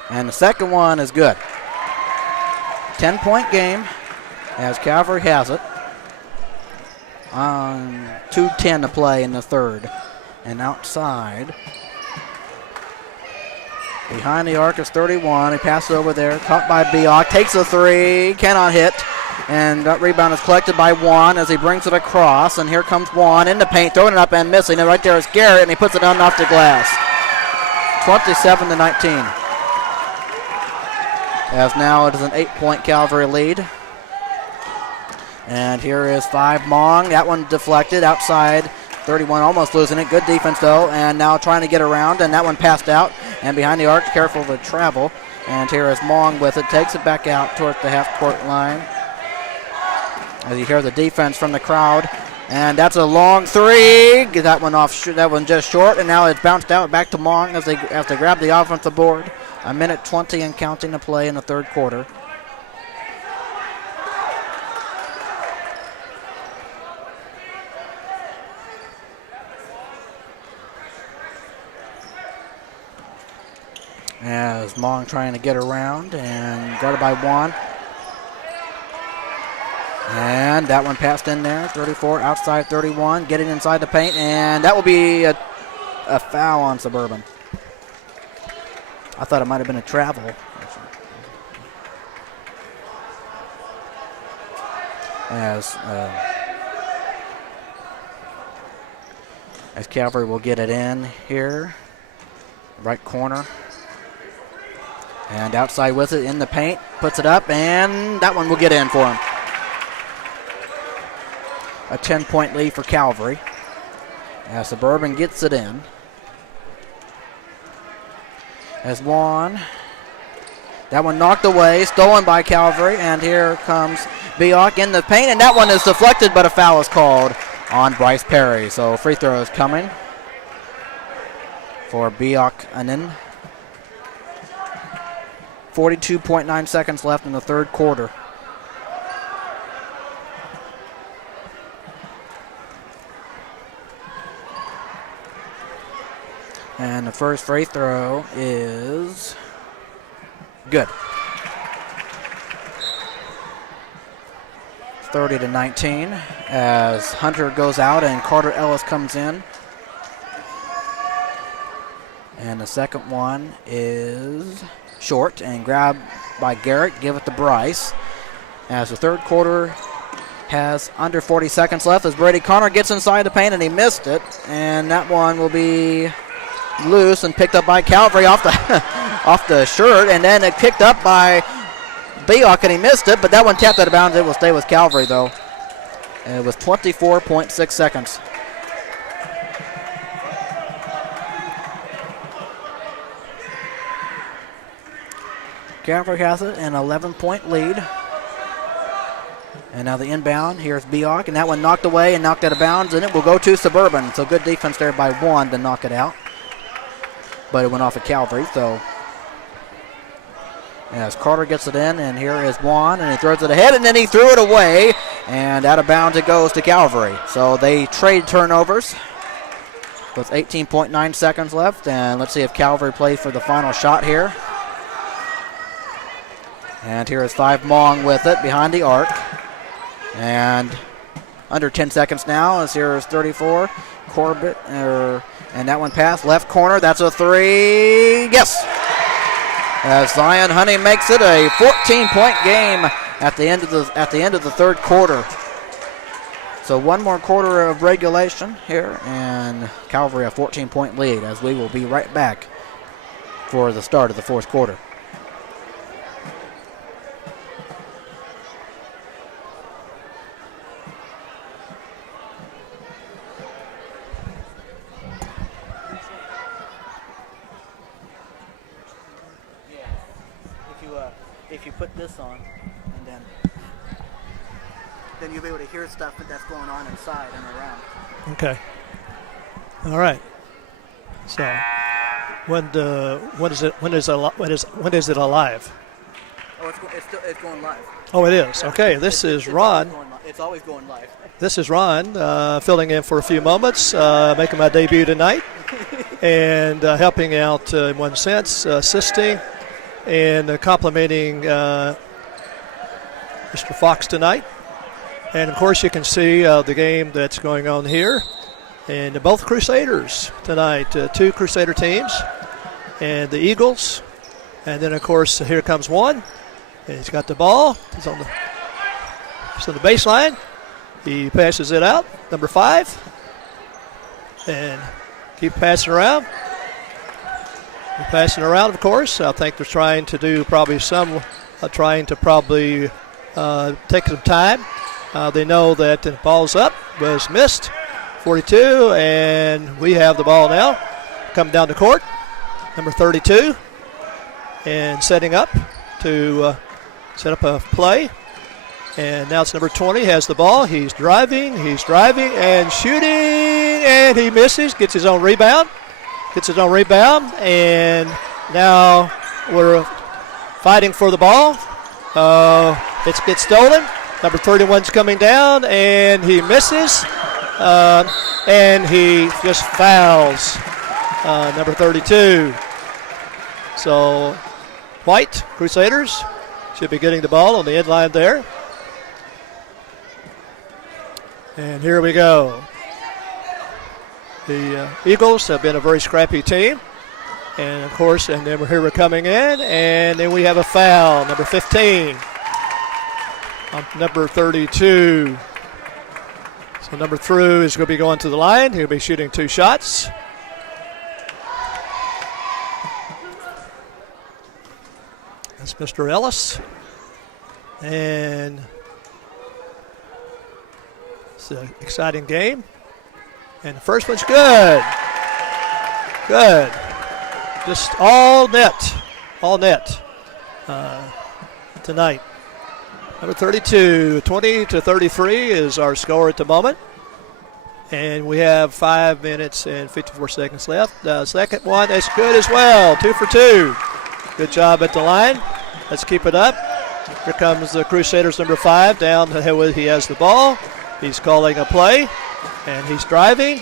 And the second one is good. 10-point game as Calvary has it. 2:10 to play in the third. And outside, behind the arc is 31. He passes over there, caught by Bioc, takes a 3, cannot hit. And that rebound is collected by Juan as he brings it across. And here comes Juan in the paint, throwing it up and missing. And right there is Garrett, and he puts it on off the glass. 27-19. As now it is an 8-point Calvary lead. And here is 5 Mong. That one deflected outside 31, almost losing it. Good defense though, and now trying to get around, and that one passed out. And behind the arc, careful of the travel. And here is Mong with it, takes it back out towards the half-court line. As you hear the defense from the crowd. And that's a long 3. Get that one off. That one just short, and now it's bounced out back to Mong as they grab the offensive board. 1:20 and counting to play in the third quarter. As Mong trying to get around and guarded by Juan. And that one passed in there. 34 outside 31, getting inside the paint, and that will be a foul on Suburban. I thought it might have been a travel. As Calvary will get it in here. Right corner. And outside with it in the paint. Puts it up, and that one will get in for him. A 10-point lead for Calvary. As Suburban gets it in. As Juan. That one knocked away, stolen by Calvary, and here comes Bioc in the paint, and that one is deflected, but a foul is called on Bryce Perry. So free throw is coming for Bioc-Anen. 42.9 seconds left in the third quarter. And the first free throw is good. 30-19 as Hunter goes out and Carter Ellis comes in. And the second one is short and grabbed by Garrett. Give it to Bryce. As the third quarter has under 40 seconds left as Brady Connor gets inside the paint and he missed it. And that one will be loose and picked up by Calvary off the off the shirt, and then it picked up by Bioc and he missed it, but that one tapped out of bounds. It will stay with Calvary though. And it was 24.6 seconds. Calvary has it, an 11-point lead. And now the inbound, here's Bioc, and that one knocked away and knocked out of bounds, and it will go to Suburban. So good defense there by one to knock it out. But it went off of Calvary, so as Carter gets it in, and here is Juan, and he throws it ahead, and then he threw it away, and out of bounds it goes to Calvary. So they trade turnovers with 18.9 seconds left, and let's see if Calvary plays for the final shot here. And here is Five Mong with it behind the arc. And under 10 seconds now as here is 34. Corbett, and that one passed left corner. That's a three. Yes! As Zion Honey makes it a 14-point game at the end of the third quarter. So one more quarter of regulation here, and Calvary a 14-point lead as we will be right back for the start of the fourth quarter. If you put this on, and then you'll be able to hear stuff that's going on inside and around. Okay. All right. So, when is it alive? Oh, it's going live. Oh, it is. Yeah. Okay. This is Ron. It's always going live. This is Ron filling in for a few moments, making my debut tonight, and helping out in one sense, assisting. And complimenting Mr. Fox tonight. And, of course, you can see the game that's going on here. And both Crusaders tonight, two Crusader teams, and the Eagles. And then, of course, here comes one. And he's got the ball. He's on the baseline. He passes it out, number 5. And keep passing around. They're passing around, of course. I think they're trying to do probably take some time. They know that the ball's up, was missed, 42, and we have the ball now. Coming down the court, number 32, and setting up to set up a play. And now it's number 20, has the ball. He's driving, and shooting, and he misses, gets his own rebound. And now we're fighting for the ball. It gets stolen. Number 31's coming down, and he misses. And he just fouls number 32. So White, Crusaders, should be getting the ball on the end line there. And here we go. The Eagles have been a very scrappy team. And, of course, and then here we're coming in, and then we have a foul, number 15, on number 32. So number 3 is going to be going to the line. He'll be shooting 2 shots. That's Mr. Ellis. And it's an exciting game. And the first one's good. Good. Just all net tonight. Number 32, 20-33 is our score at the moment. And we have 5 minutes and 54 seconds left. The second one is good as well, 2 for 2. Good job at the line. Let's keep it up. Here comes the Crusaders, number 5, down. He has the ball. He's calling a play, and he's driving.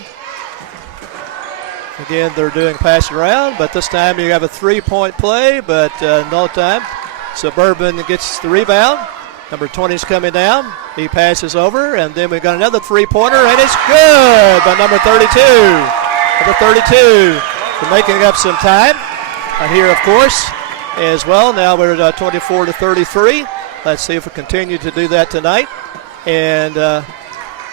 Again, they're doing passing around, but this time you have a 3-point play, but no time. Suburban gets the rebound, Number 20 is coming down. He passes over, and then we've got another three-pointer, and it's good by number 32. Number 32 for making up some time here, of course, as well. Now we're at 24 to 33. Let's see if we continue to do that tonight. And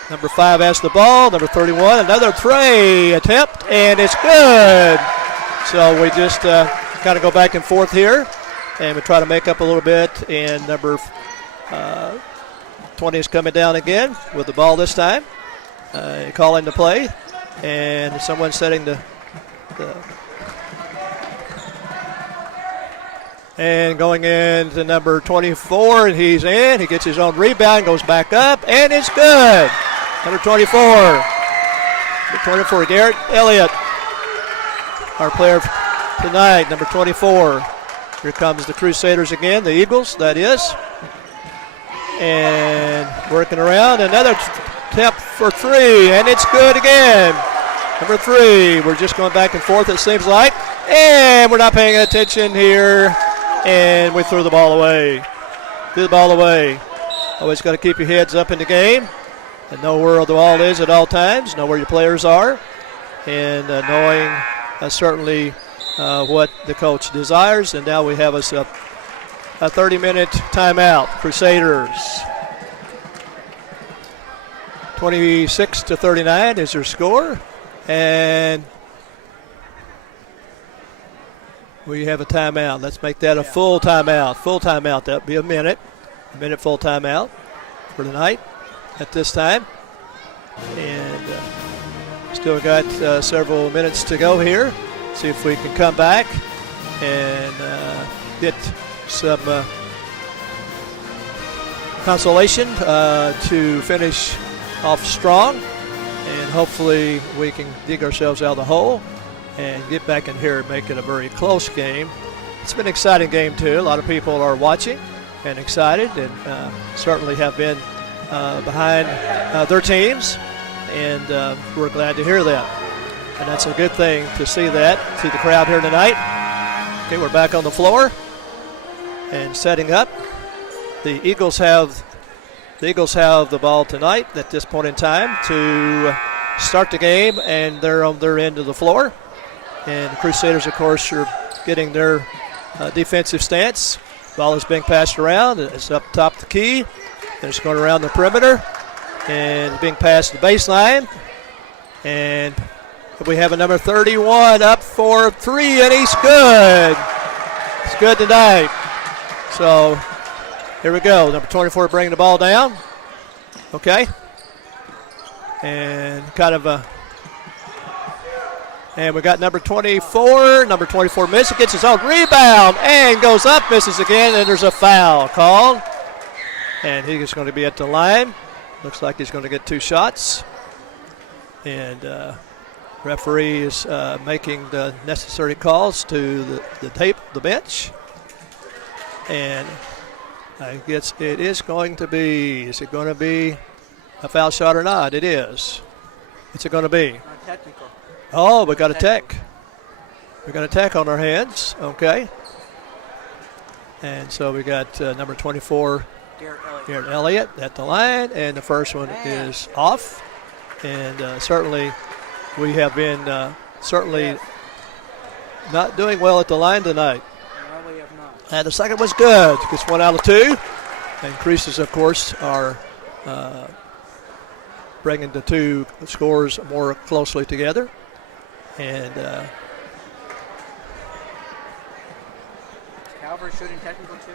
number 5 has the ball. Number 31, another three attempt, and it's good. So we just kind of go back and forth here, and we try to make up a little bit. And number 20 is coming down again with the ball this time. Calling the play, and someone setting the and going into number 24, and he's in. He gets his own rebound, goes back up, and it's good. Number 24. Number 24, Garrett Elliott, our player tonight, number 24. Here comes the Crusaders again, the Eagles, that is. And working around, another attempt for three, and it's good again. Number 3, we're just going back and forth, it seems like. And we're not paying attention here. And we threw the ball away. Threw the ball away. Always got to keep your heads up in the game and know where the ball is at all times, know where your players are, and knowing certainly what the coach desires. And now we have us a 30-minute timeout. Crusaders. 26 to 39 is their score. And we have a timeout. Let's make that a full timeout. Full timeout. That'll be a minute. A minute full timeout for tonight at this time. And still got several minutes to go here. See if we can come back and get some consolation to finish off strong. And hopefully we can dig ourselves out of the hole and get back in here and make it a very close game. It's been an exciting game, too. A lot of people are watching and excited, and certainly have been behind their teams, and we're glad to hear that. And that's a good thing to see that, see the crowd here tonight. Okay, we're back on the floor and setting up. The Eagles have the ball tonight at this point in time to start the game, and they're on their end of the floor. And the Crusaders, of course, are getting their defensive stance. Ball is being passed around. It's up top the key. And it's going around the perimeter. And being passed the baseline. And we have a number 31 up for 3, and he's good. It's good tonight. So here we go. Number 24 bringing the ball down. Okay. And kind of a... And we got number 24. Number 24 misses, gets his own rebound, and goes up, misses again, and there's a foul called. And he's going to be at the line. Looks like he's going to get 2 shots. And referee is making the necessary calls to the bench. And I guess it is going to be, is it going to be a foul shot or not? It is. What's it going to be? Technical. Oh, we got a tech. We got a tech on our hands. Okay. And so we got number 24, Garrett Elliott at the line, and the first one is off. And certainly we have been not doing well at the line tonight. No, we have not. And the second was good. Gets 1 out of 2. Increases, of course, are bringing the 2 scores more closely together. And Calvary shooting technical too?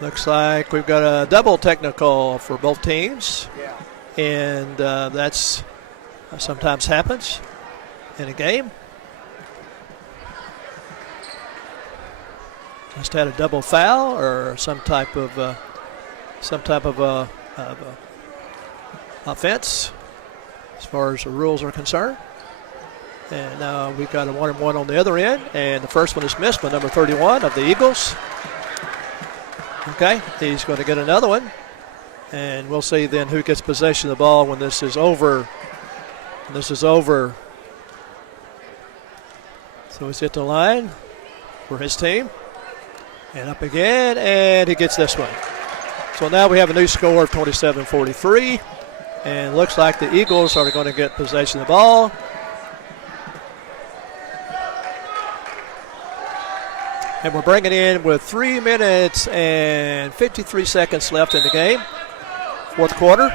looks like we've got a double technical for both teams. Yeah. And that's sometimes happens in a game. Just had a double foul or some type of offense as far as the rules are concerned. And now we've got a 1-and-1 on the other end, and the first one is missed by number 31 of the Eagles. Okay, he's going to get another one, and we'll see then who gets possession of the ball when this is over. So he's hit the line for his team, and up again, and he gets this one. So now we have a new score of 27-43. And looks like the Eagles are going to get possession of the ball. And we're bringing in with 3 minutes and 53 seconds left in the game. Fourth quarter.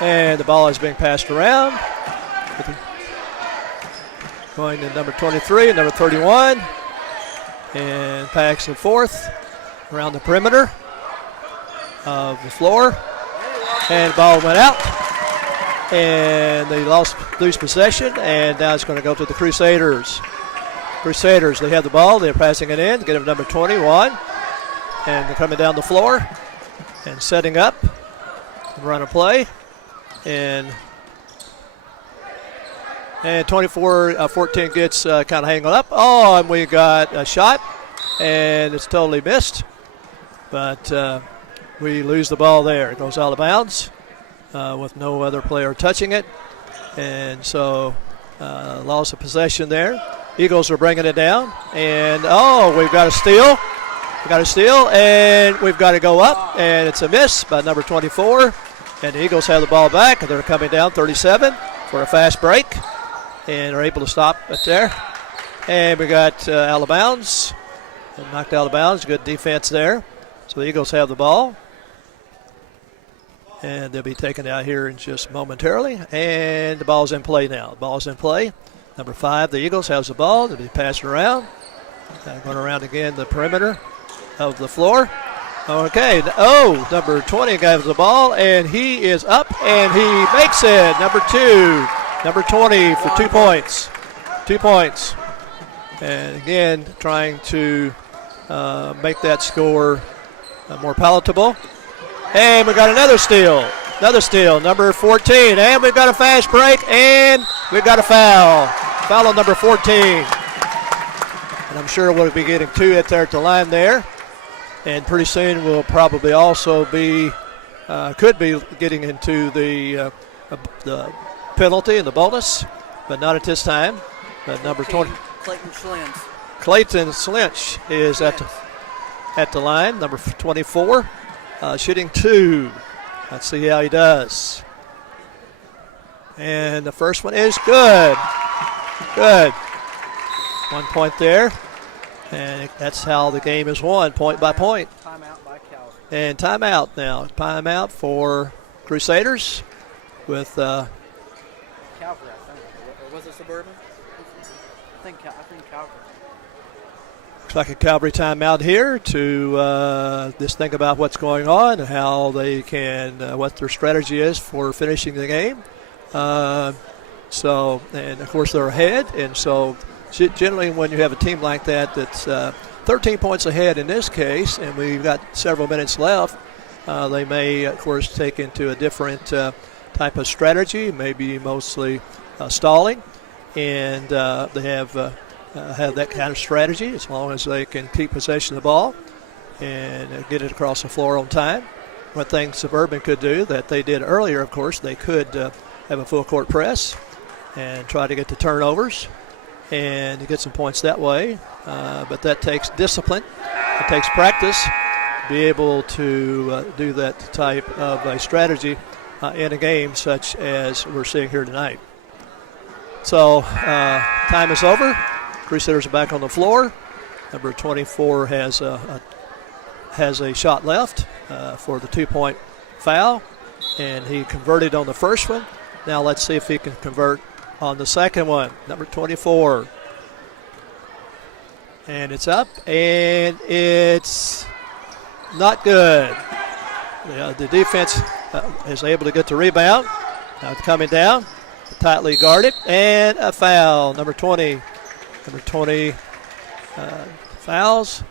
And the ball is being passed around. Going to number 23 and number 31. And packs the fourth around the perimeter of the floor. And the ball went out. And they lose possession. And now it's going to go to the Crusaders. Crusaders, they have the ball. They're passing it in. Get them number 21. And they're coming down the floor and setting up. Run a play. And 24-14 gets kind of hanging up. Oh, and we got a shot. And it's totally missed. But we lose the ball there. It goes out of bounds with no other player touching it. And so loss of possession there. Eagles are bringing it down. And, we've got a steal. We've got a steal, and we've got to go up. And it's a miss by number 24. And the Eagles have the ball back, and they're coming down 37 for a fast break. And are able to stop it there. And we got out of bounds. Knocked out of bounds. Good defense there. So the Eagles have the ball. And they'll be taken out here in just momentarily. And the ball's in play now. The ball's in play. Number 5, the Eagles has the ball. They'll be passing around. Going around again the perimeter of the floor. Okay. Number 20 got the ball. And he is up. And he makes it. Number 2. Number 20 for 2 points. 2 points. And again, trying to make that score more palatable. And we got another steal. Another steal, number 14. And we've got a fast break, and we've got a foul. Foul on number 14. And I'm sure we'll be getting 2 at there at the line there. And pretty soon we'll probably also be, could be getting into the penalty and the bonus, but not at this time. But number 20. Clayton Slinch is at the line, number 24, shooting 2. Let's see how he does. And the first one is good. Good. 1 point there. And that's how the game is won, point by point. Timeout by Calvary. And timeout now. Timeout for Crusaders with Calvary, I think. Or was it Suburban? I think Calvary. looks like a Calvary timeout here to just think about what's going on and how they can, what their strategy is for finishing the game. And of course they're ahead, and so generally when you have a team like that that's 13 points ahead in this case, and we've got several minutes left, they may, of course, take into a different type of strategy, maybe mostly stalling, and they have that kind of strategy as long as they can keep possession of the ball and get it across the floor on time. One thing Suburban could do that they did earlier, of course, they could have a full court press and try to get the turnovers and get some points that way. But that takes discipline. It takes practice to be able to do that type of a strategy in a game such as we're seeing here tonight. So time is over. Crusaders are back on the floor. Number 24 has a shot left for the 2-point foul, and he converted on the first one. Now let's see if he can convert on the second one. Number 24. And it's up, and it's not good. The defense is able to get the rebound. Now it's coming down, tightly guarded, and a foul. Number 20 fouls,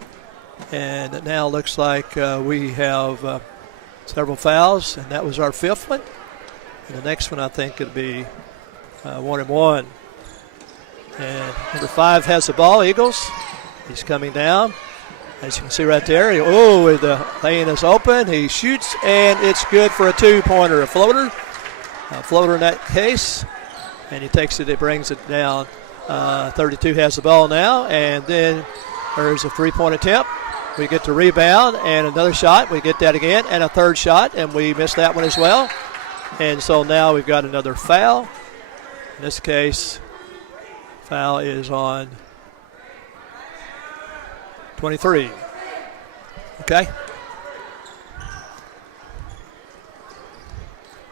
and it now looks like we have several fouls, and that was our 5th one. And the next one I think could be 1-1. And number 5 has the ball, Eagles. He's coming down. As you can see right there, the lane is open. He shoots, and it's good for a 2-pointer, a floater. A floater in that case. And he takes it, it brings it down. 32 has the ball now, and then There's a three-point attempt. We get the rebound and another shot. We get that again and a third shot, and we missed that one as well. And so now we've got another foul. In this case, foul is on 23. Okay.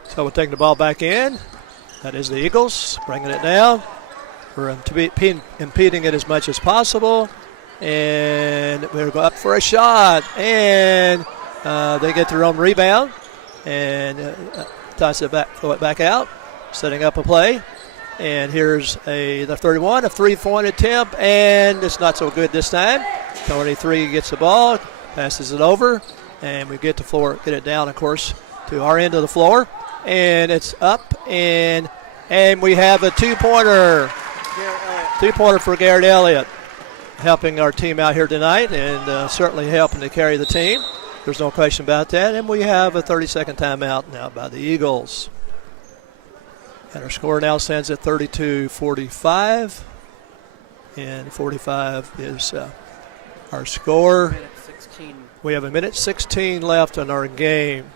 So we're taking the ball back in. That is the Eagles bringing it down. We're impeding it as much as possible. And we're going up for a shot. And they get their own rebound. And toss it back, throw it back out. Setting up a play. And here's the 31, a three-point attempt. And it's not so good this time. 23 gets the ball, passes it over. And we get it down, of course, to our end of the floor. And it's up. And we have a two-pointer. Two-pointer for Garrett Elliott, helping our team out here tonight and certainly helping to carry the team. There's no question about that. And we have a 30-second timeout now by the Eagles. And our score now stands at 32-45. And 45 is our score. We have a minute 16 left in our game.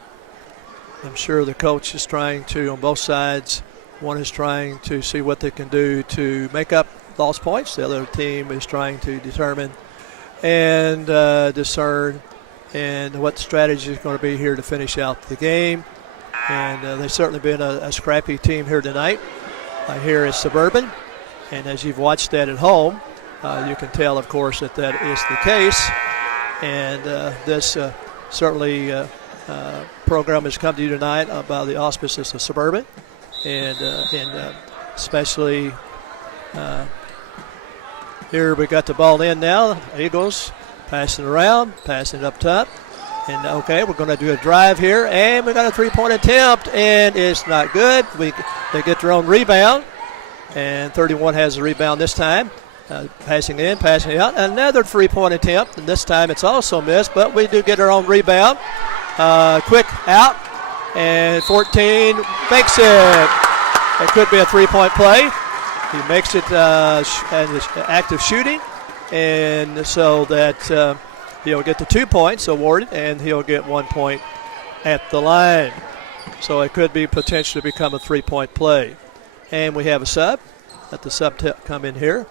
I'm sure the coach is trying to, on both sides, one is trying to see what they can do to make up lost points. The other team is trying to determine and discern and what strategy is going to be here to finish out the game. And they've certainly been a scrappy team here tonight. Here is Suburban. And as you've watched that at home, you can tell, of course, that is the case. And this certainly program has come to you tonight by the auspices of Suburban. And especially here we got the ball in now. Eagles passing around, passing it up top. And, okay, we're going to do a drive here. And we got a three-point attempt, and it's not good. They get their own rebound. And 31 has the rebound this time. Passing in, passing out. Another three-point attempt, and this time it's also missed. But we do get our own rebound. Quick out. And 14 makes it. It could be a three-point play. He makes it active shooting. And so that he'll get the 2 points awarded, and he'll get 1 point at the line. So it could be potentially become a three-point play. And we have a sub. Let the sub come in here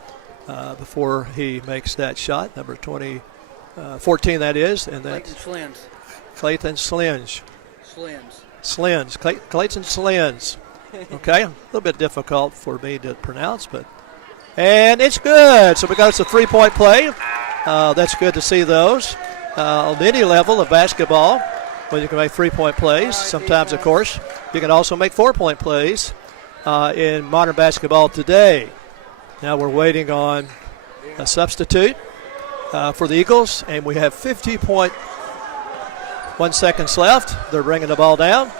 before he makes that shot. Number 14, that is. And that's Clayton Slinge. Clayton Slins. Okay, a little bit difficult for me to pronounce, and it's good. So we got us a three-point play. That's good to see those on any level of basketball when you can make three-point plays. Sometimes, of course, you can also make four-point plays in modern basketball today. Now we're waiting on a substitute for the Eagles, and we have 50.1 seconds left. They're bringing the ball down.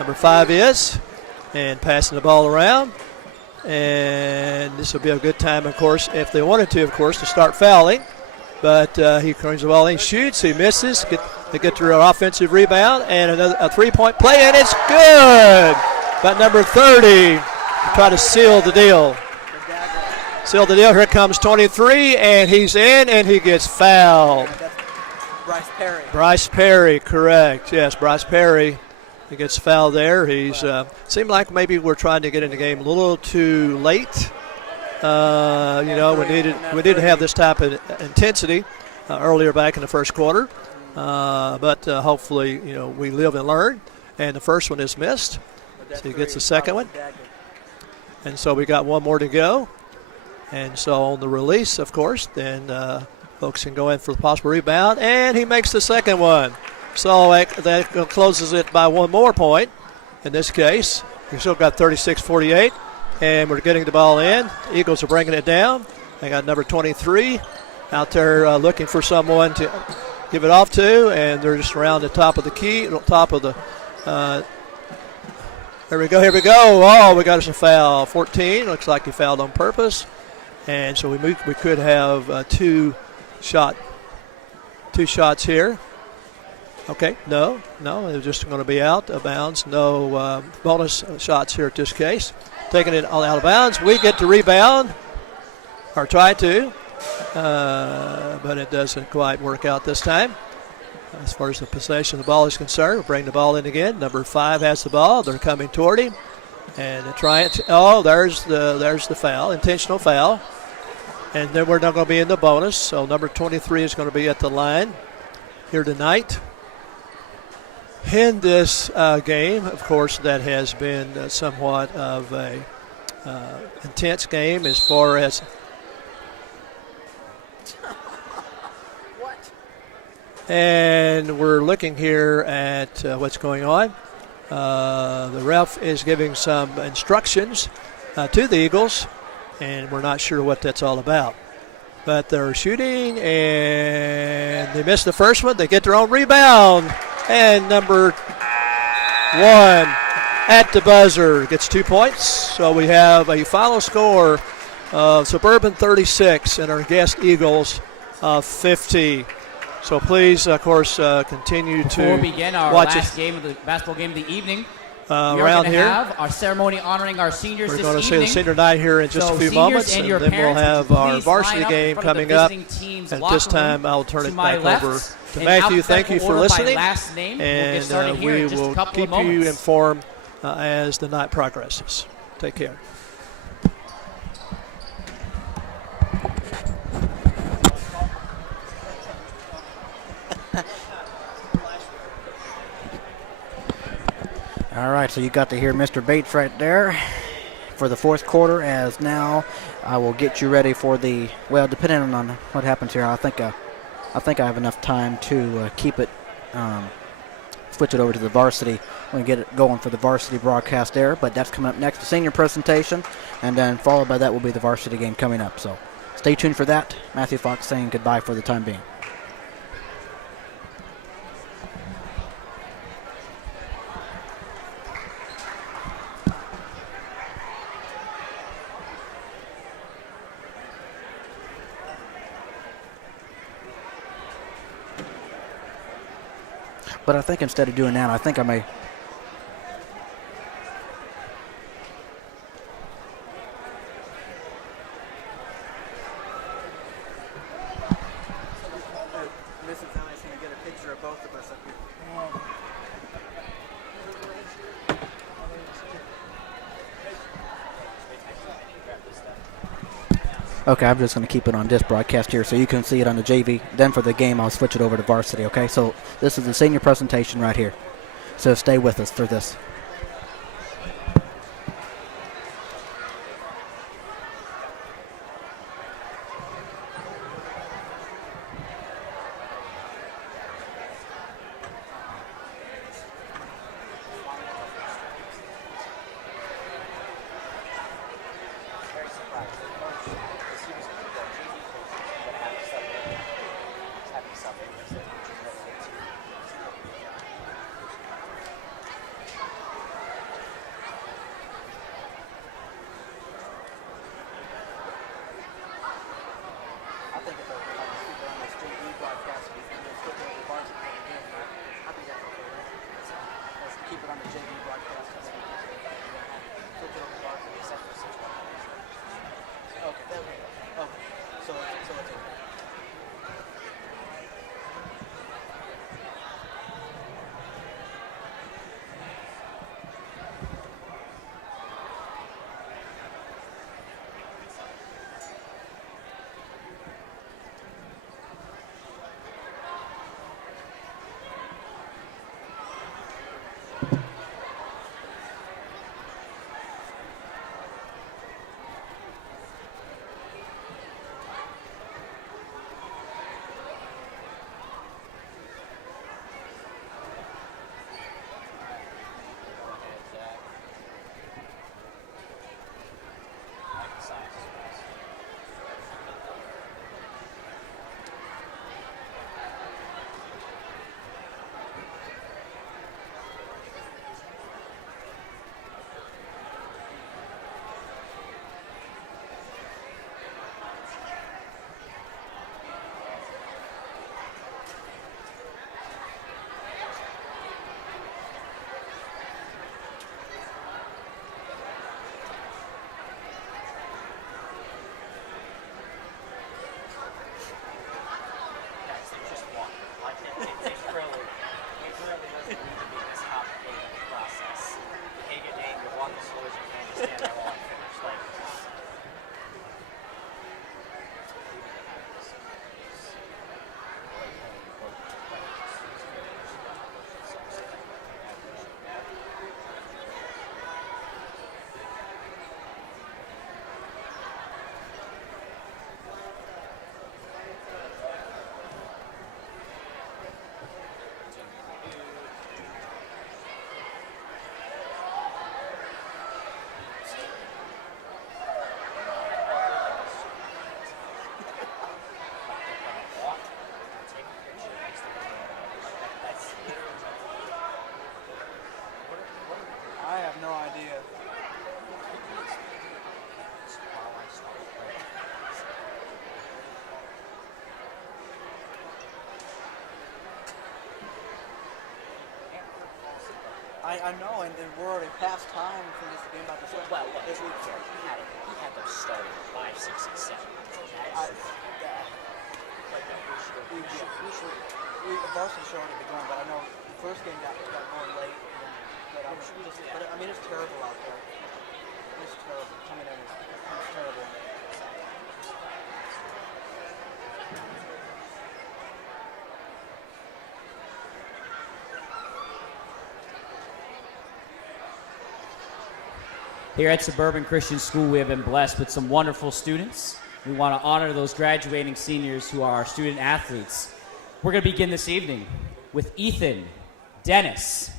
Number 5 is, and passing the ball around. And this will be a good time, of course, if they wanted to, of course, to start fouling. But he brings the ball in, shoots, he misses. They get their offensive rebound, and a three-point play, and it's good. But number 30 to try to seal the deal. Here comes 23, and he's in, and he gets fouled. Bryce Perry, correct. Yes, Bryce Perry. He gets fouled there. He's seemed like maybe we're trying to get in the game a little too late. We needed to have this type of intensity earlier back in the first quarter. But hopefully, we live and learn. And the first one is missed. So he gets the second one. And so we got one more to go. And so on the release, of course, then folks can go in for the possible rebound. And he makes the second one. So that closes it by one more point. In this case, we still got 36-48. And we're getting the ball in. Eagles are bringing it down. They got number 23 out there looking for someone to give it off to. And they're just around the top of the key, top of the here we go. Oh, we got us a foul. 14. Looks like he fouled on purpose. And so we could have two shots here. Okay, no, they're just going to be out of bounds. No bonus shots here at this case. Taking it all out of bounds. We get to rebound, or try to. but it doesn't quite work out this time. As far as the possession of the ball is concerned, we'll bring the ball in again. Number 5 has the ball. They're coming toward him. And they try it. Oh, there's the foul, intentional foul. And then we're not going to be in the bonus. So number 23 is going to be at the line here tonight. In this game, of course, that has been somewhat of a intense game as far as and we're looking here at what's going on. The ref is giving some instructions to the Eagles, and we're not sure what that's all about. But they're shooting, and they missed the first one. They get their own rebound, and number 1 at the buzzer gets 2 points. So we have a final score of Suburban 36 and our guest Eagles 50. So please, of course, continue Before to we begin our watch last game of the basketball game of the evening, we around are going to here. have our ceremony honoring our seniors We're this going to see evening. the senior night here in just So a few seniors moments, and and your then we'll parents, have would you our please varsity line up game in front of the coming up. visiting team's And locker this time, I'll turn to it my back left, over to in Matthew. Thank you alphabetical for order by listening, last name. We'll get and started here we in just a will couple keep of moments. you informed as the night progresses. Take care. All right, so you got to hear Mr. Bates right there for the fourth quarter. As now, I will get you ready for the, well, depending on what happens here, I think I have enough time to keep it, switch it over to the varsity. We'll get it going for the varsity broadcast there, but that's coming up next, the senior presentation, and then followed by that will be the varsity game coming up. So stay tuned for that. Matthew Fox saying goodbye for the time being. But I think instead of doing that, I think I may. Mrs. Nice, can you get a picture of both of us up here? Okay, I'm just going to keep it on this broadcast here so you can see it on the JV. Then for the game, I'll switch it over to varsity, okay? So this is the senior presentation right here. So stay with us through this. I know, and we're already past time for this game about to start. Well, look, he had them started at 5, 6, and 7. Varsity should already be going, but I know the first game got going late. I mean, it's terrible out there. It's terrible. Coming in it's terrible. Here at Suburban Christian School, we have been blessed with some wonderful students. We want to honor those graduating seniors who are our student athletes. We're going to begin this evening with Ethan Dennis.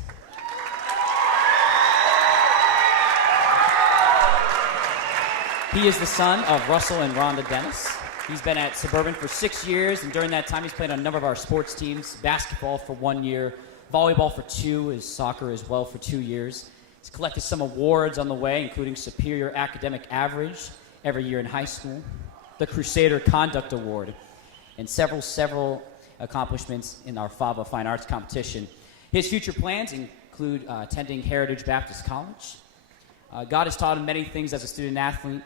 He is the son of Russell and Rhonda Dennis. He's been at Suburban for 6 years, and during that time he's played on a number of our sports teams, basketball for 1 year, volleyball for 2, his soccer as well for 2 years. He's collected some awards on the way, including Superior Academic Average every year in high school, the Crusader Conduct Award, and several accomplishments in our FABA Fine Arts competition. His future plans include attending Heritage Baptist College. God has taught him many things as a student athlete,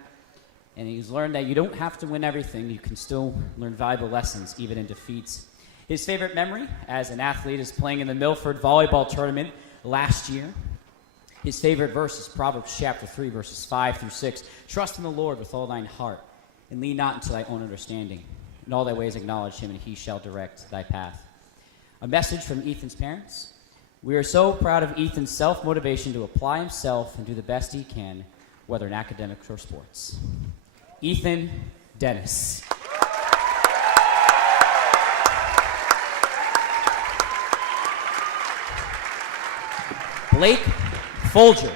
and he's learned that you don't have to win everything. You can still learn valuable lessons, even in defeats. His favorite memory as an athlete is playing in the Milford volleyball tournament last year. His favorite verse is Proverbs chapter 3, verses 5 through 6. Trust in the Lord with all thine heart, and lean not into thy own understanding. In all thy ways acknowledge him, and he shall direct thy path. A message from Ethan's parents. We are so proud of Ethan's self-motivation to apply himself and do the best he can, whether in academics or sports. Ethan Dennis. Blake Folger.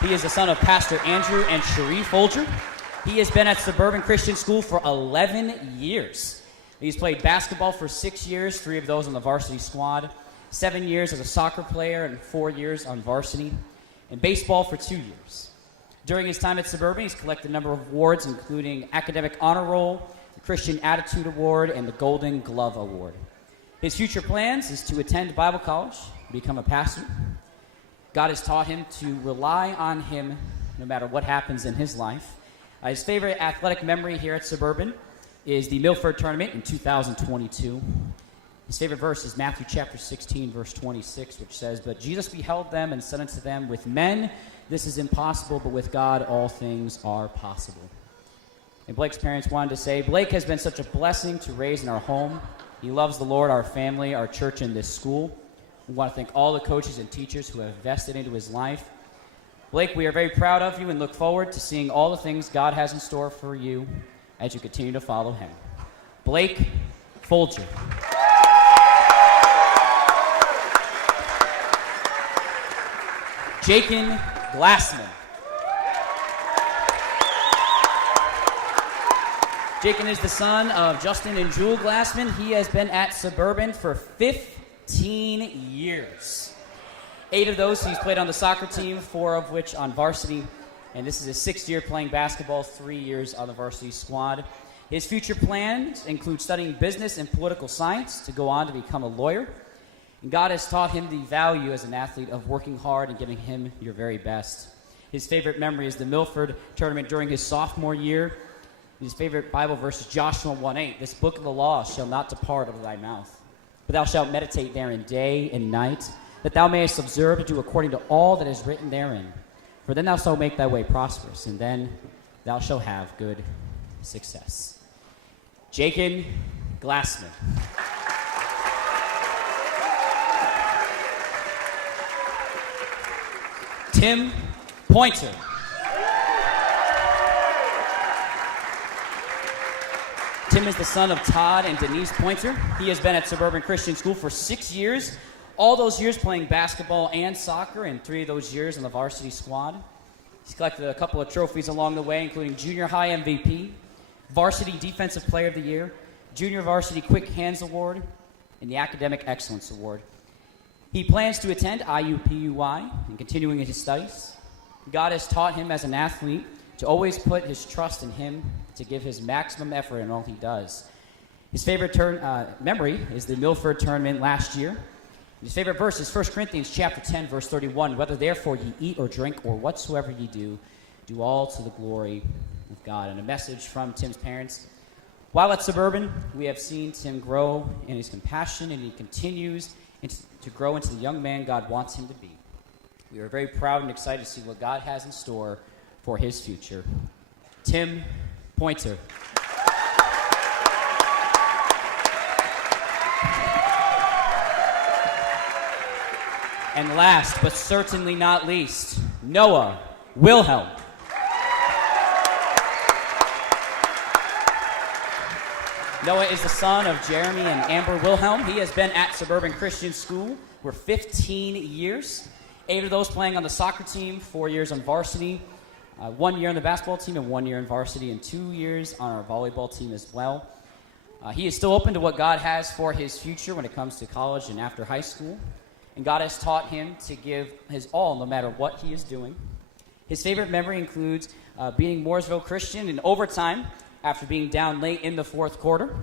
He is the son of Pastor Andrew and Cherie Folger. He has been at Suburban Christian School for 11 years. He's played basketball for 6 years, 3 of those on the varsity squad, 7 years as a soccer player, and 4 years on varsity, and baseball for 2 years. During his time at Suburban, he's collected a number of awards, including Academic Honor Roll, the Christian Attitude Award, and the Golden Glove Award. His future plans is to attend Bible college, become a pastor. God has taught him to rely on him no matter what happens in his life. His favorite athletic memory here at Suburban is the Milford tournament in 2022. His favorite verse is Matthew chapter 16, verse 26, which says, "But Jesus beheld them and said unto them, With men this is impossible, but with God all things are possible." And Blake's parents wanted to say, Blake has been such a blessing to raise in our home. He loves the Lord, our family, our church, and this school. We want to thank all the coaches and teachers who have invested into his life. Blake, we are very proud of you and look forward to seeing all the things God has in store for you as you continue to follow him. Blake Folger. Jakin Glassman. Jakin is the son of Justin and Jewel Glassman. He has been at Suburban for 15 years. 8 of those he's played on the soccer team, 4 of which on varsity. And this is his 6th year playing basketball, 3 years on the varsity squad. His future plans include studying business and political science to go on to become a lawyer. And God has taught him the value as an athlete of working hard and giving him your very best. His favorite memory is the Milford tournament during his sophomore year. His favorite Bible verse is Joshua 1:8. "This book of the law shall not depart out of thy mouth, but thou shalt meditate therein day and night, that thou mayest observe to do according to all that is written therein. For then thou shalt make thy way prosperous, and then thou shalt have good success." Jakin Glassman. Tim Pointer. Tim is the son of Todd and Denise Pointer. He has been at Suburban Christian School for 6 years, all those years playing basketball and soccer, and 3 of those years on the varsity squad. He's collected a couple of trophies along the way, including Junior High MVP, Varsity Defensive Player of the Year, Junior Varsity Quick Hands Award, and the Academic Excellence Award. He plans to attend IUPUI and continuing his studies. God has taught him as an athlete to always put his trust in him, to give his maximum effort in all he does. His favorite memory is the Milford tournament last year. His favorite verse is 1 Corinthians chapter 10, verse 31. Whether therefore ye eat or drink or whatsoever ye do, do all to the glory of God. And a message from Tim's parents. While at Suburban, we have seen Tim grow in his compassion, and he continues to grow into the young man God wants him to be. We are very proud and excited to see what God has in store for his future. Tim Pointer. And last, but certainly not least, Noah Wilhelm. Noah is the son of Jeremy and Amber Wilhelm. He has been at Suburban Christian School for 15 years, 8 of those playing on the soccer team, 4 years on varsity, 1 year on the basketball team, and 1 year in varsity, and 2 years on our volleyball team as well. He is still open to what God has for his future when it comes to college and after high school. And God has taught him to give his all no matter what he is doing. His favorite memory includes beating Mooresville Christian in overtime after being down late in the fourth quarter.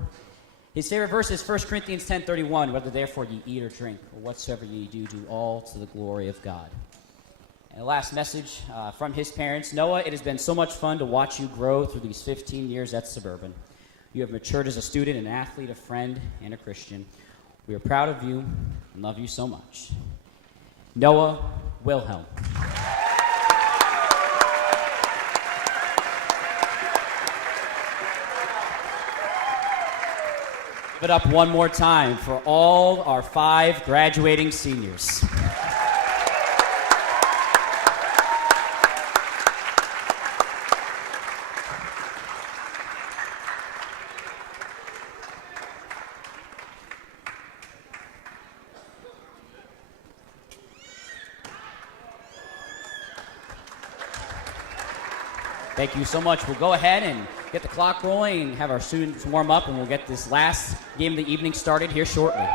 His favorite verse is 1 Corinthians 10:31, whether therefore ye eat or drink, or whatsoever ye do, do all to the glory of God. And the last message from his parents, Noah, it has been so much fun to watch you grow through these 15 years at Suburban. You have matured as a student, an athlete, a friend, and a Christian. We are proud of you and love you so much. Noah Wilhelm. Give it up one more time for all our 5 graduating seniors. Thank you so much. We'll go ahead and get the clock rolling and have our students warm up, and we'll get this last game of the evening started here shortly.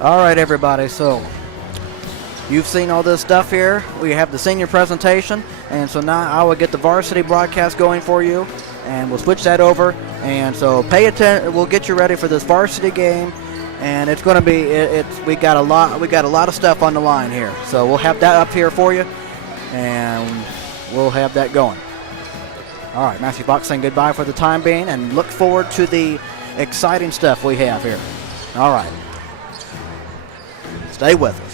All right, everybody, so you've seen all this stuff here. We have the senior presentation, and so now I will get the varsity broadcast going for you, and we'll switch that over. And so pay attention. We'll get you ready for this varsity game, and it's going to be we got a lot of stuff on the line here. So we'll have that up here for you, and we'll have that going. All right, Matthew Bach saying goodbye for the time being, and look forward to the exciting stuff we have here. All right. Stay with us.